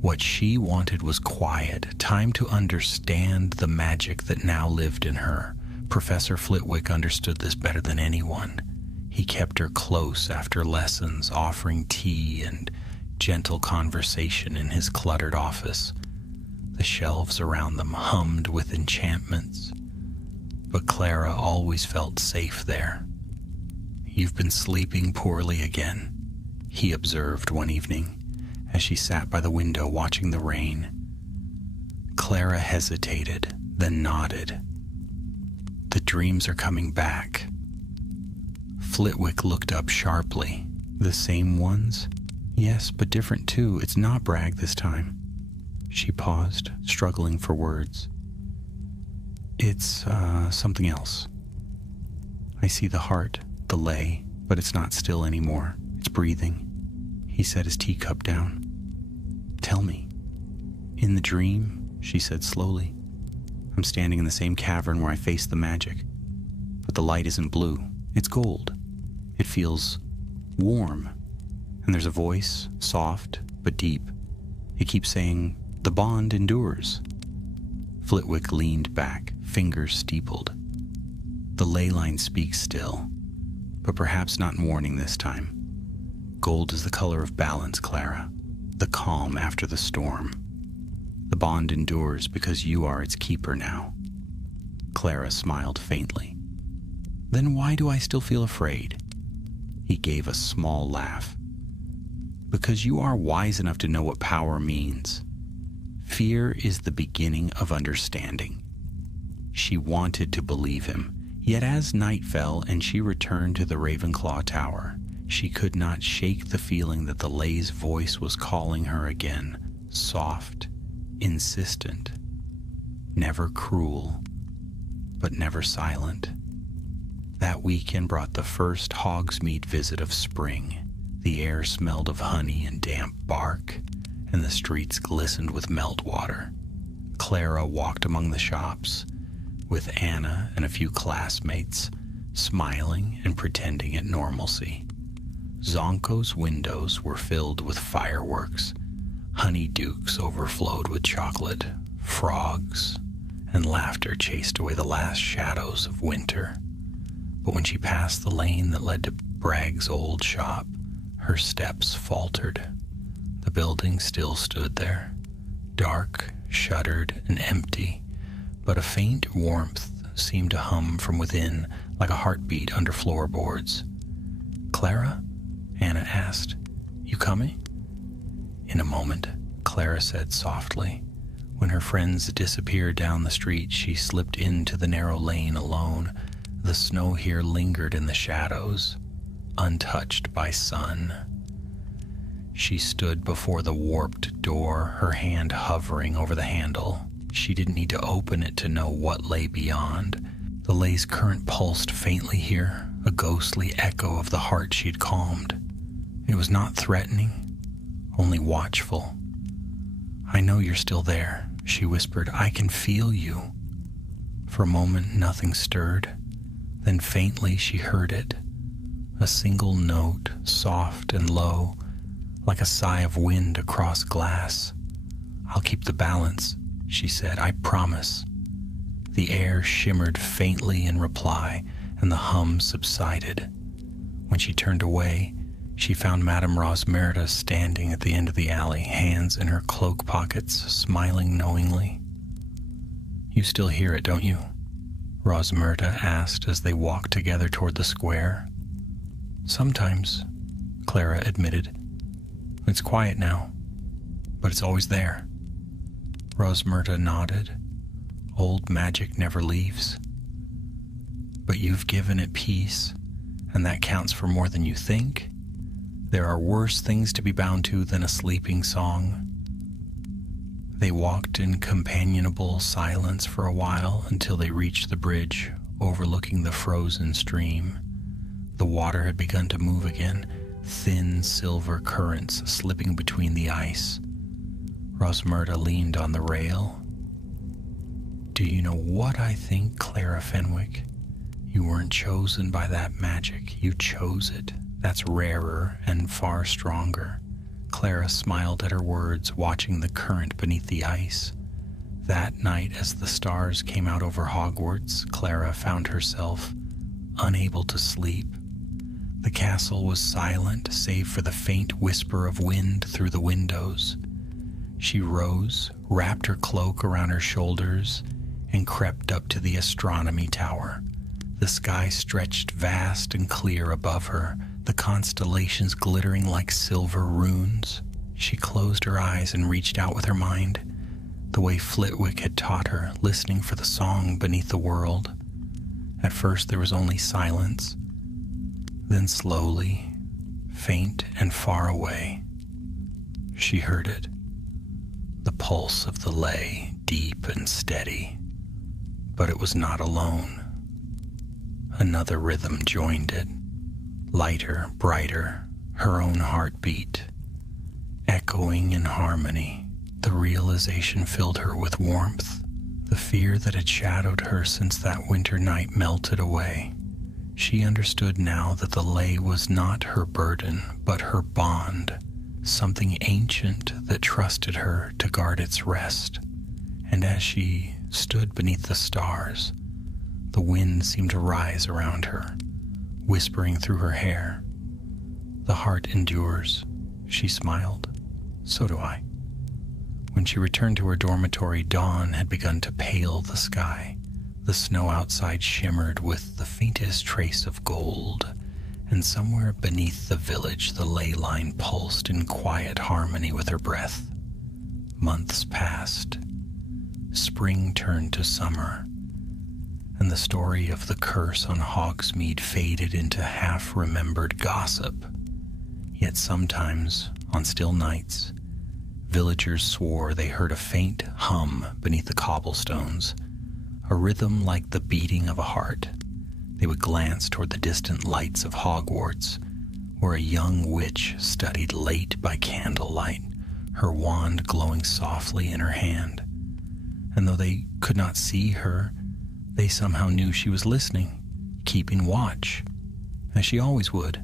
What she wanted was quiet, time to understand the magic that now lived in her. Professor Flitwick understood this better than anyone. He kept her close after lessons, offering tea and gentle conversation in his cluttered office. The shelves around them hummed with enchantments, but Clara always felt safe there. "You've been sleeping poorly again," he observed one evening, as she sat by the window watching the rain. Clara hesitated, then nodded. "The dreams are coming back." Flitwick looked up sharply. "The same ones?" "Yes, but different too. It's not Bragg this time." She paused, struggling for words. "It's, something else. I see the heart, the lay, but it's not still anymore. It's breathing." He set his teacup down. "Tell me." "In the dream," she said slowly, "I'm standing in the same cavern where I faced the magic. But the light isn't blue. It's gold. It feels warm. And there's a voice, soft but deep. It keeps saying, 'The bond endures.'" Flitwick leaned back, fingers steepled. "The ley line speaks still, but perhaps not in warning this time. Gold is the color of balance, Clara, the calm after the storm. The bond endures because you are its keeper now." Clara smiled faintly. "Then why do I still feel afraid?" He gave a small laugh. "Because you are wise enough to know what power means. Fear is the beginning of understanding." She wanted to believe him, yet as night fell and she returned to the Ravenclaw Tower, she could not shake the feeling that the lay's voice was calling her again, soft, insistent, never cruel, but never silent. That weekend brought the first Hogsmeade visit of spring. The air smelled of honey and damp bark, and the streets glistened with meltwater. Clara walked among the shops, with Anna and a few classmates, smiling and pretending at normalcy. Zonko's windows were filled with fireworks. Honeydukes overflowed with chocolate. Frogs and laughter chased away the last shadows of winter. But when she passed the lane that led to Bragg's old shop, her steps faltered. The building still stood there, dark, shuttered, and empty, but a faint warmth seemed to hum from within like a heartbeat under floorboards. "Clara?" Anna asked. "You coming?" "In a moment," Clara said softly. When her friends disappeared down the street, she slipped into the narrow lane alone. The snow here lingered in the shadows, untouched by sun. She stood before the warped door, her hand hovering over the handle. She didn't need to open it to know what lay beyond. The lay's current pulsed faintly here, a ghostly echo of the heart she'd calmed. It was not threatening, only watchful. "I know you're still there," she whispered. "I can feel you." For a moment, nothing stirred. Then faintly she heard it. A single note, soft and low, like a sigh of wind across glass. "I'll keep the balance," she said. "I promise." The air shimmered faintly in reply, and the hum subsided. When she turned away, she found Madame Hogsmeade standing at the end of the alley, hands in her cloak pockets, smiling knowingly. "You still hear it, don't you?" Hogsmeade asked as they walked together toward the square. "Sometimes," Clara admitted. "It's quiet now, but it's always there." Hogsmeade nodded. "Old magic never leaves." "But you've given it peace, and that counts for more than you think. There are worse things to be bound to than a sleeping song." They walked in companionable silence for a while until they reached the bridge overlooking the frozen stream. The water had begun to move again, thin silver currents slipping between the ice. Hogsmeade leaned on the rail. "Do you know what I think, Clara Fenwick? You weren't chosen by that magic. You chose it. That's rarer and far stronger." Clara smiled at her words, watching the current beneath the ice. That night, as the stars came out over Hogwarts, Clara found herself unable to sleep. The castle was silent, save for the faint whisper of wind through the windows. She rose, wrapped her cloak around her shoulders, and crept up to the astronomy tower. The sky stretched vast and clear above her, the constellations glittering like silver runes. She closed her eyes and reached out with her mind, the way Flitwick had taught her, listening for the song beneath the world. At first there was only silence. Then slowly, faint and far away, she heard it. The pulse of the lay, deep and steady. But it was not alone. Another rhythm joined it, lighter, brighter, her own heartbeat, echoing in harmony. The realization filled her with warmth. The fear that had shadowed her since that winter night melted away. She understood now that the lay was not her burden, but her bond, something ancient that trusted her to guard its rest. And as she stood beneath the stars, the wind seemed to rise around her, whispering through her hair. "The heart endures," she smiled. "So do I." When she returned to her dormitory, dawn had begun to pale the sky. The snow outside shimmered with the faintest trace of gold, and somewhere beneath the village the ley line pulsed in quiet harmony with her breath. Months passed. Spring turned to summer, and the story of the curse on Hogsmeade faded into half-remembered gossip. Yet sometimes, on still nights, villagers swore they heard a faint hum beneath the cobblestones, a rhythm like the beating of a heart. They would glance toward the distant lights of Hogwarts, where a young witch studied late by candlelight, her wand glowing softly in her hand. And though they could not see her, they somehow knew she was listening, keeping watch, as she always would.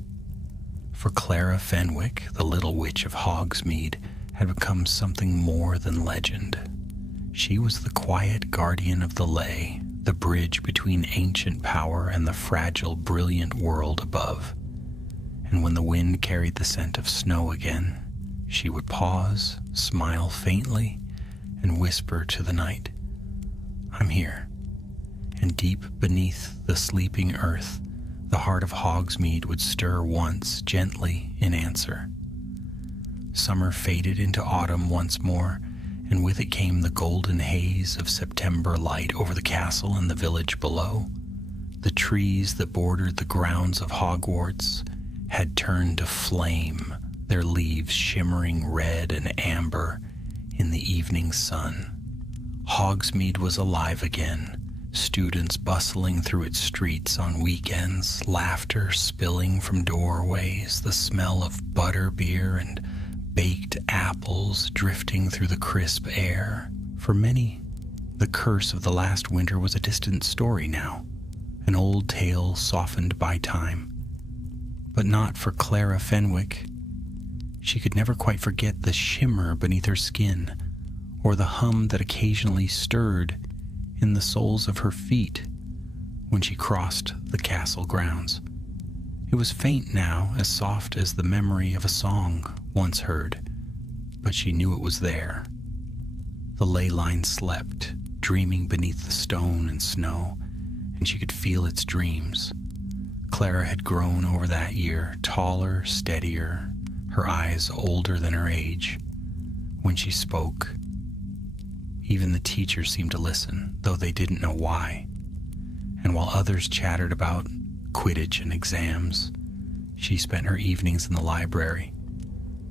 For Clara Fenwick, the little witch of Hogsmeade, had become something more than legend. She was the quiet guardian of the ley, the bridge between ancient power and the fragile, brilliant world above. And when the wind carried the scent of snow again, she would pause, smile faintly, and whisper to the night, "I'm here." And deep beneath the sleeping earth, the heart of Hogsmeade would stir once, gently, in answer. Summer faded into autumn once more, and with it came the golden haze of September light over the castle and the village below. The trees that bordered the grounds of Hogwarts had turned to flame, their leaves shimmering red and amber in the evening sun. Hogsmeade was alive again, students bustling through its streets on weekends, laughter spilling from doorways, the smell of butterbeer and baked apples drifting through the crisp air. For many, the curse of the last winter was a distant story now, an old tale softened by time. But not for Clara Fenwick. She could never quite forget the shimmer beneath her skin, or the hum that occasionally stirred in the soles of her feet when she crossed the castle grounds. It was faint now, as soft as the memory of a song once heard, but she knew it was there. The ley line slept, dreaming beneath the stone and snow, and she could feel its dreams. Clara had grown over that year, taller, steadier, her eyes older than her age. When she spoke, even the teachers seemed to listen, though they didn't know why. And while others chattered about Quidditch and exams, she spent her evenings in the library,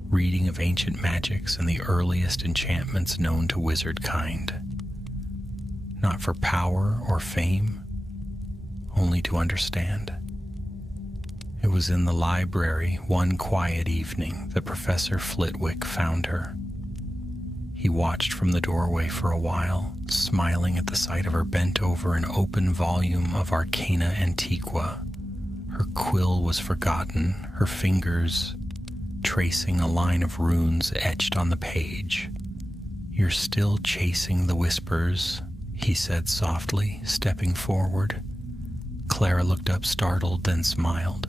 reading of ancient magics and the earliest enchantments known to wizard kind. Not for power or fame, only to understand. It was in the library one quiet evening that Professor Flitwick found her. He watched from the doorway for a while, smiling at the sight of her bent over an open volume of Arcana Antiqua. Her quill was forgotten, her fingers tracing a line of runes etched on the page. "You're still chasing the whispers," he said softly, stepping forward. Clara looked up startled, then smiled.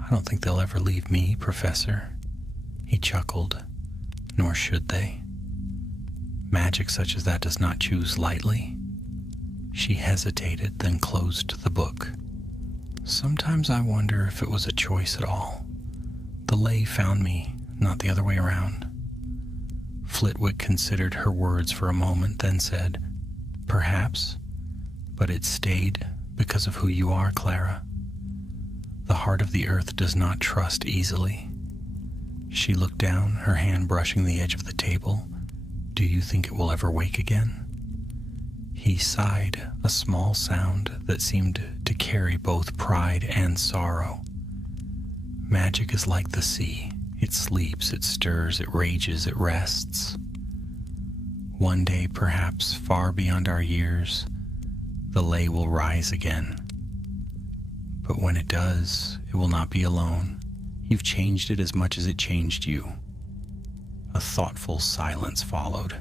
"I don't think they'll ever leave me, Professor." He chuckled. "Nor should they. Magic such as that does not choose lightly." She hesitated, then closed the book. "Sometimes I wonder if it was a choice at all. The lay found me, not the other way around." Flitwick considered her words for a moment, then said, "Perhaps, but it stayed because of who you are, Clara. The heart of the earth does not trust easily." She looked down, her hand brushing the edge of the table. "Do you think it will ever wake again?" He sighed, a small sound that seemed to carry both pride and sorrow. "Magic is like the sea. It sleeps, it stirs, it rages, it rests. One day, perhaps far beyond our years, the lay will rise again. But when it does, it will not be alone. You've changed it as much as it changed you." A thoughtful silence followed.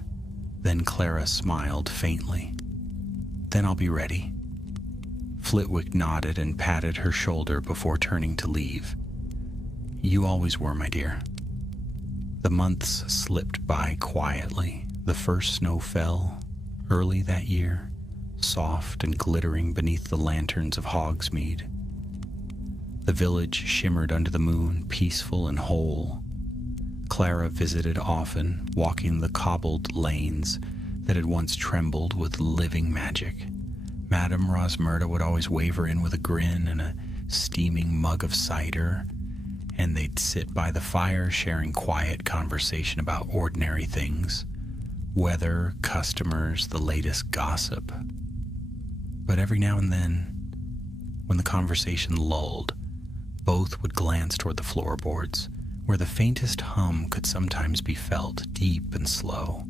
Then Clara smiled faintly. "Then I'll be ready." Flitwick nodded and patted her shoulder before turning to leave. "You always were, my dear." The months slipped by quietly. The first snow fell early that year, soft and glittering beneath the lanterns of Hogsmeade. The village shimmered under the moon, peaceful and whole. Clara visited often, walking the cobbled lanes that had once trembled with living magic. Madame Hogsmeade would always waver in with a grin and a steaming mug of cider, and they'd sit by the fire sharing quiet conversation about ordinary things, weather, customers, the latest gossip. But every now and then, when the conversation lulled, both would glance toward the floorboards, where the faintest hum could sometimes be felt, deep and slow.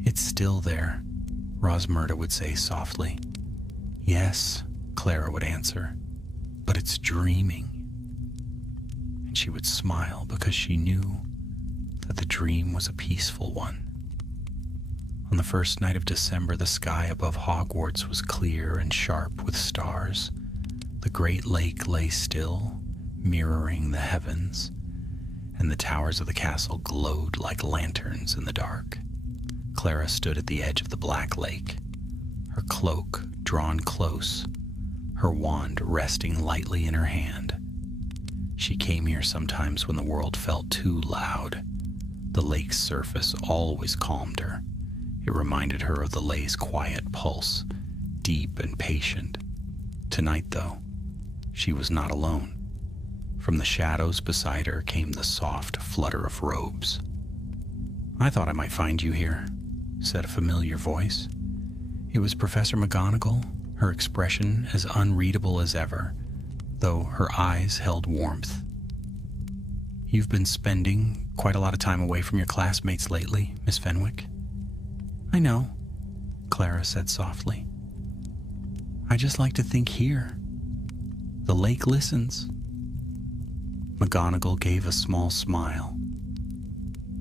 "It's still there," Hogsmeade would say softly. "Yes," Clara would answer, "but it's dreaming." And she would smile because she knew that the dream was a peaceful one. On the first night of December, the sky above Hogwarts was clear and sharp with stars. The great lake lay still, mirroring the heavens, and the towers of the castle glowed like lanterns in the dark. Clara stood at the edge of the black lake, her cloak drawn close, her wand resting lightly in her hand. She came here sometimes when the world felt too loud. The lake's surface always calmed her. It reminded her of the lay's quiet pulse, deep and patient. Tonight, though, she was not alone. From the shadows beside her came the soft flutter of robes. "I thought I might find you here," said a familiar voice. It was Professor McGonagall, her expression as unreadable as ever, though her eyes held warmth. You've been spending quite a lot of time away from your classmates lately, Miss Fenwick. I know, Clara said softly. I just like to think here. The lake listens. McGonagall gave a small smile.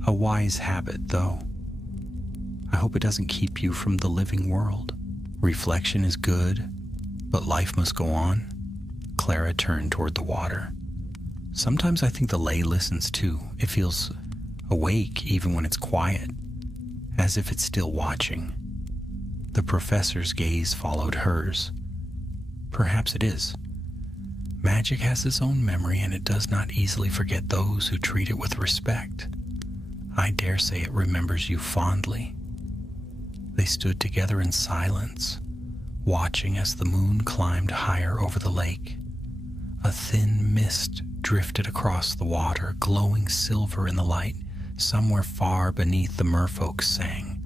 A wise habit, though. I hope it doesn't keep you from the living world. Reflection is good, but life must go on. Clara turned toward the water. Sometimes I think the lay listens too. It feels awake even when it's quiet, as if it's still watching. The professor's gaze followed hers. Perhaps it is. Magic has its own memory, and it does not easily forget those who treat it with respect. I dare say it remembers you fondly. They stood together in silence, watching as the moon climbed higher over the lake. A thin mist drifted across the water, glowing silver in the light. Somewhere far beneath, the merfolk sang,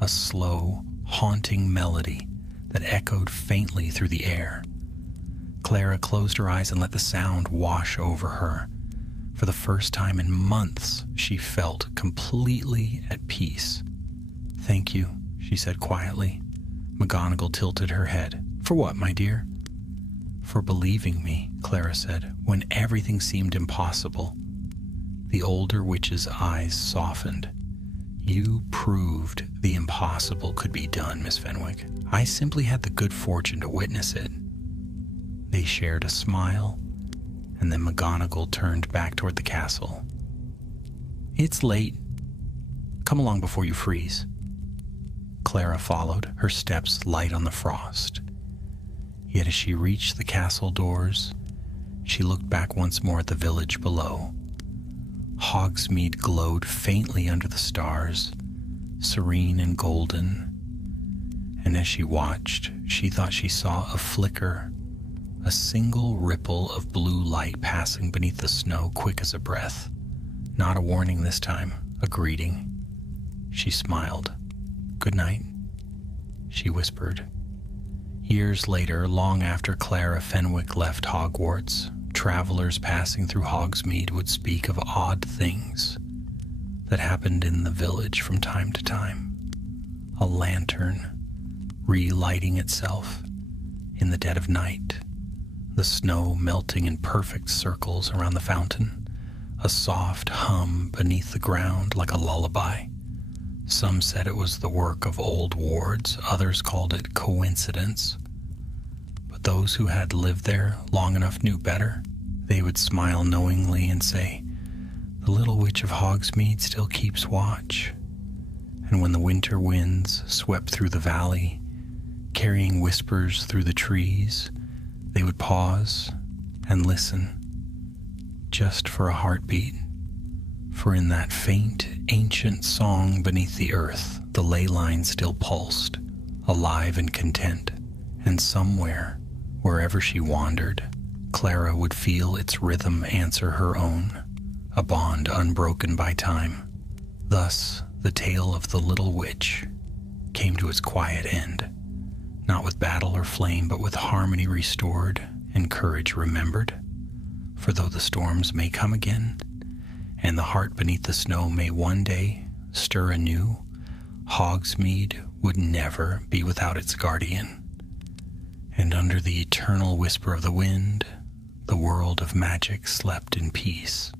a slow, haunting melody that echoed faintly through the air. Clara closed her eyes and let the sound wash over her. For the first time in months, she felt completely at peace. Thank you, she said quietly. McGonagall tilted her head. For what, my dear? For believing me, Clara said, when everything seemed impossible. The older witch's eyes softened. You proved the impossible could be done, Miss Fenwick. I simply had the good fortune to witness it. They shared a smile, and then McGonagall turned back toward the castle. It's late. Come along before you freeze. Clara followed, her steps light on the frost. Yet as she reached the castle doors, she looked back once more at the village below. Hogsmeade glowed faintly under the stars, serene and golden, and as she watched, she thought she saw a flicker, a single ripple of blue light passing beneath the snow, quick as a breath. Not a warning this time, a greeting. She smiled. Good night, she whispered. Years later, long after Clara Fenwick left Hogwarts, travelers passing through Hogsmeade would speak of odd things that happened in the village from time to time. A lantern relighting itself in the dead of night, the snow melting in perfect circles around the fountain, a soft hum beneath the ground like a lullaby. Some said it was the work of old wards, others called it coincidence. But those who had lived there long enough knew better. They would smile knowingly and say, "The little witch of Hogsmeade still keeps watch." And when the winter winds swept through the valley, carrying whispers through the trees, they would pause and listen, just for a heartbeat. For in that faint, ancient song beneath the earth, the ley line still pulsed, alive and content. And somewhere, wherever she wandered, Clara would feel its rhythm answer her own, a bond unbroken by time. Thus, the tale of the little witch came to its quiet end, not with battle or flame, but with harmony restored and courage remembered. For though the storms may come again, and the heart beneath the snow may one day stir anew, Hogsmeade would never be without its guardian. And under the eternal whisper of the wind, the world of magic slept in peace.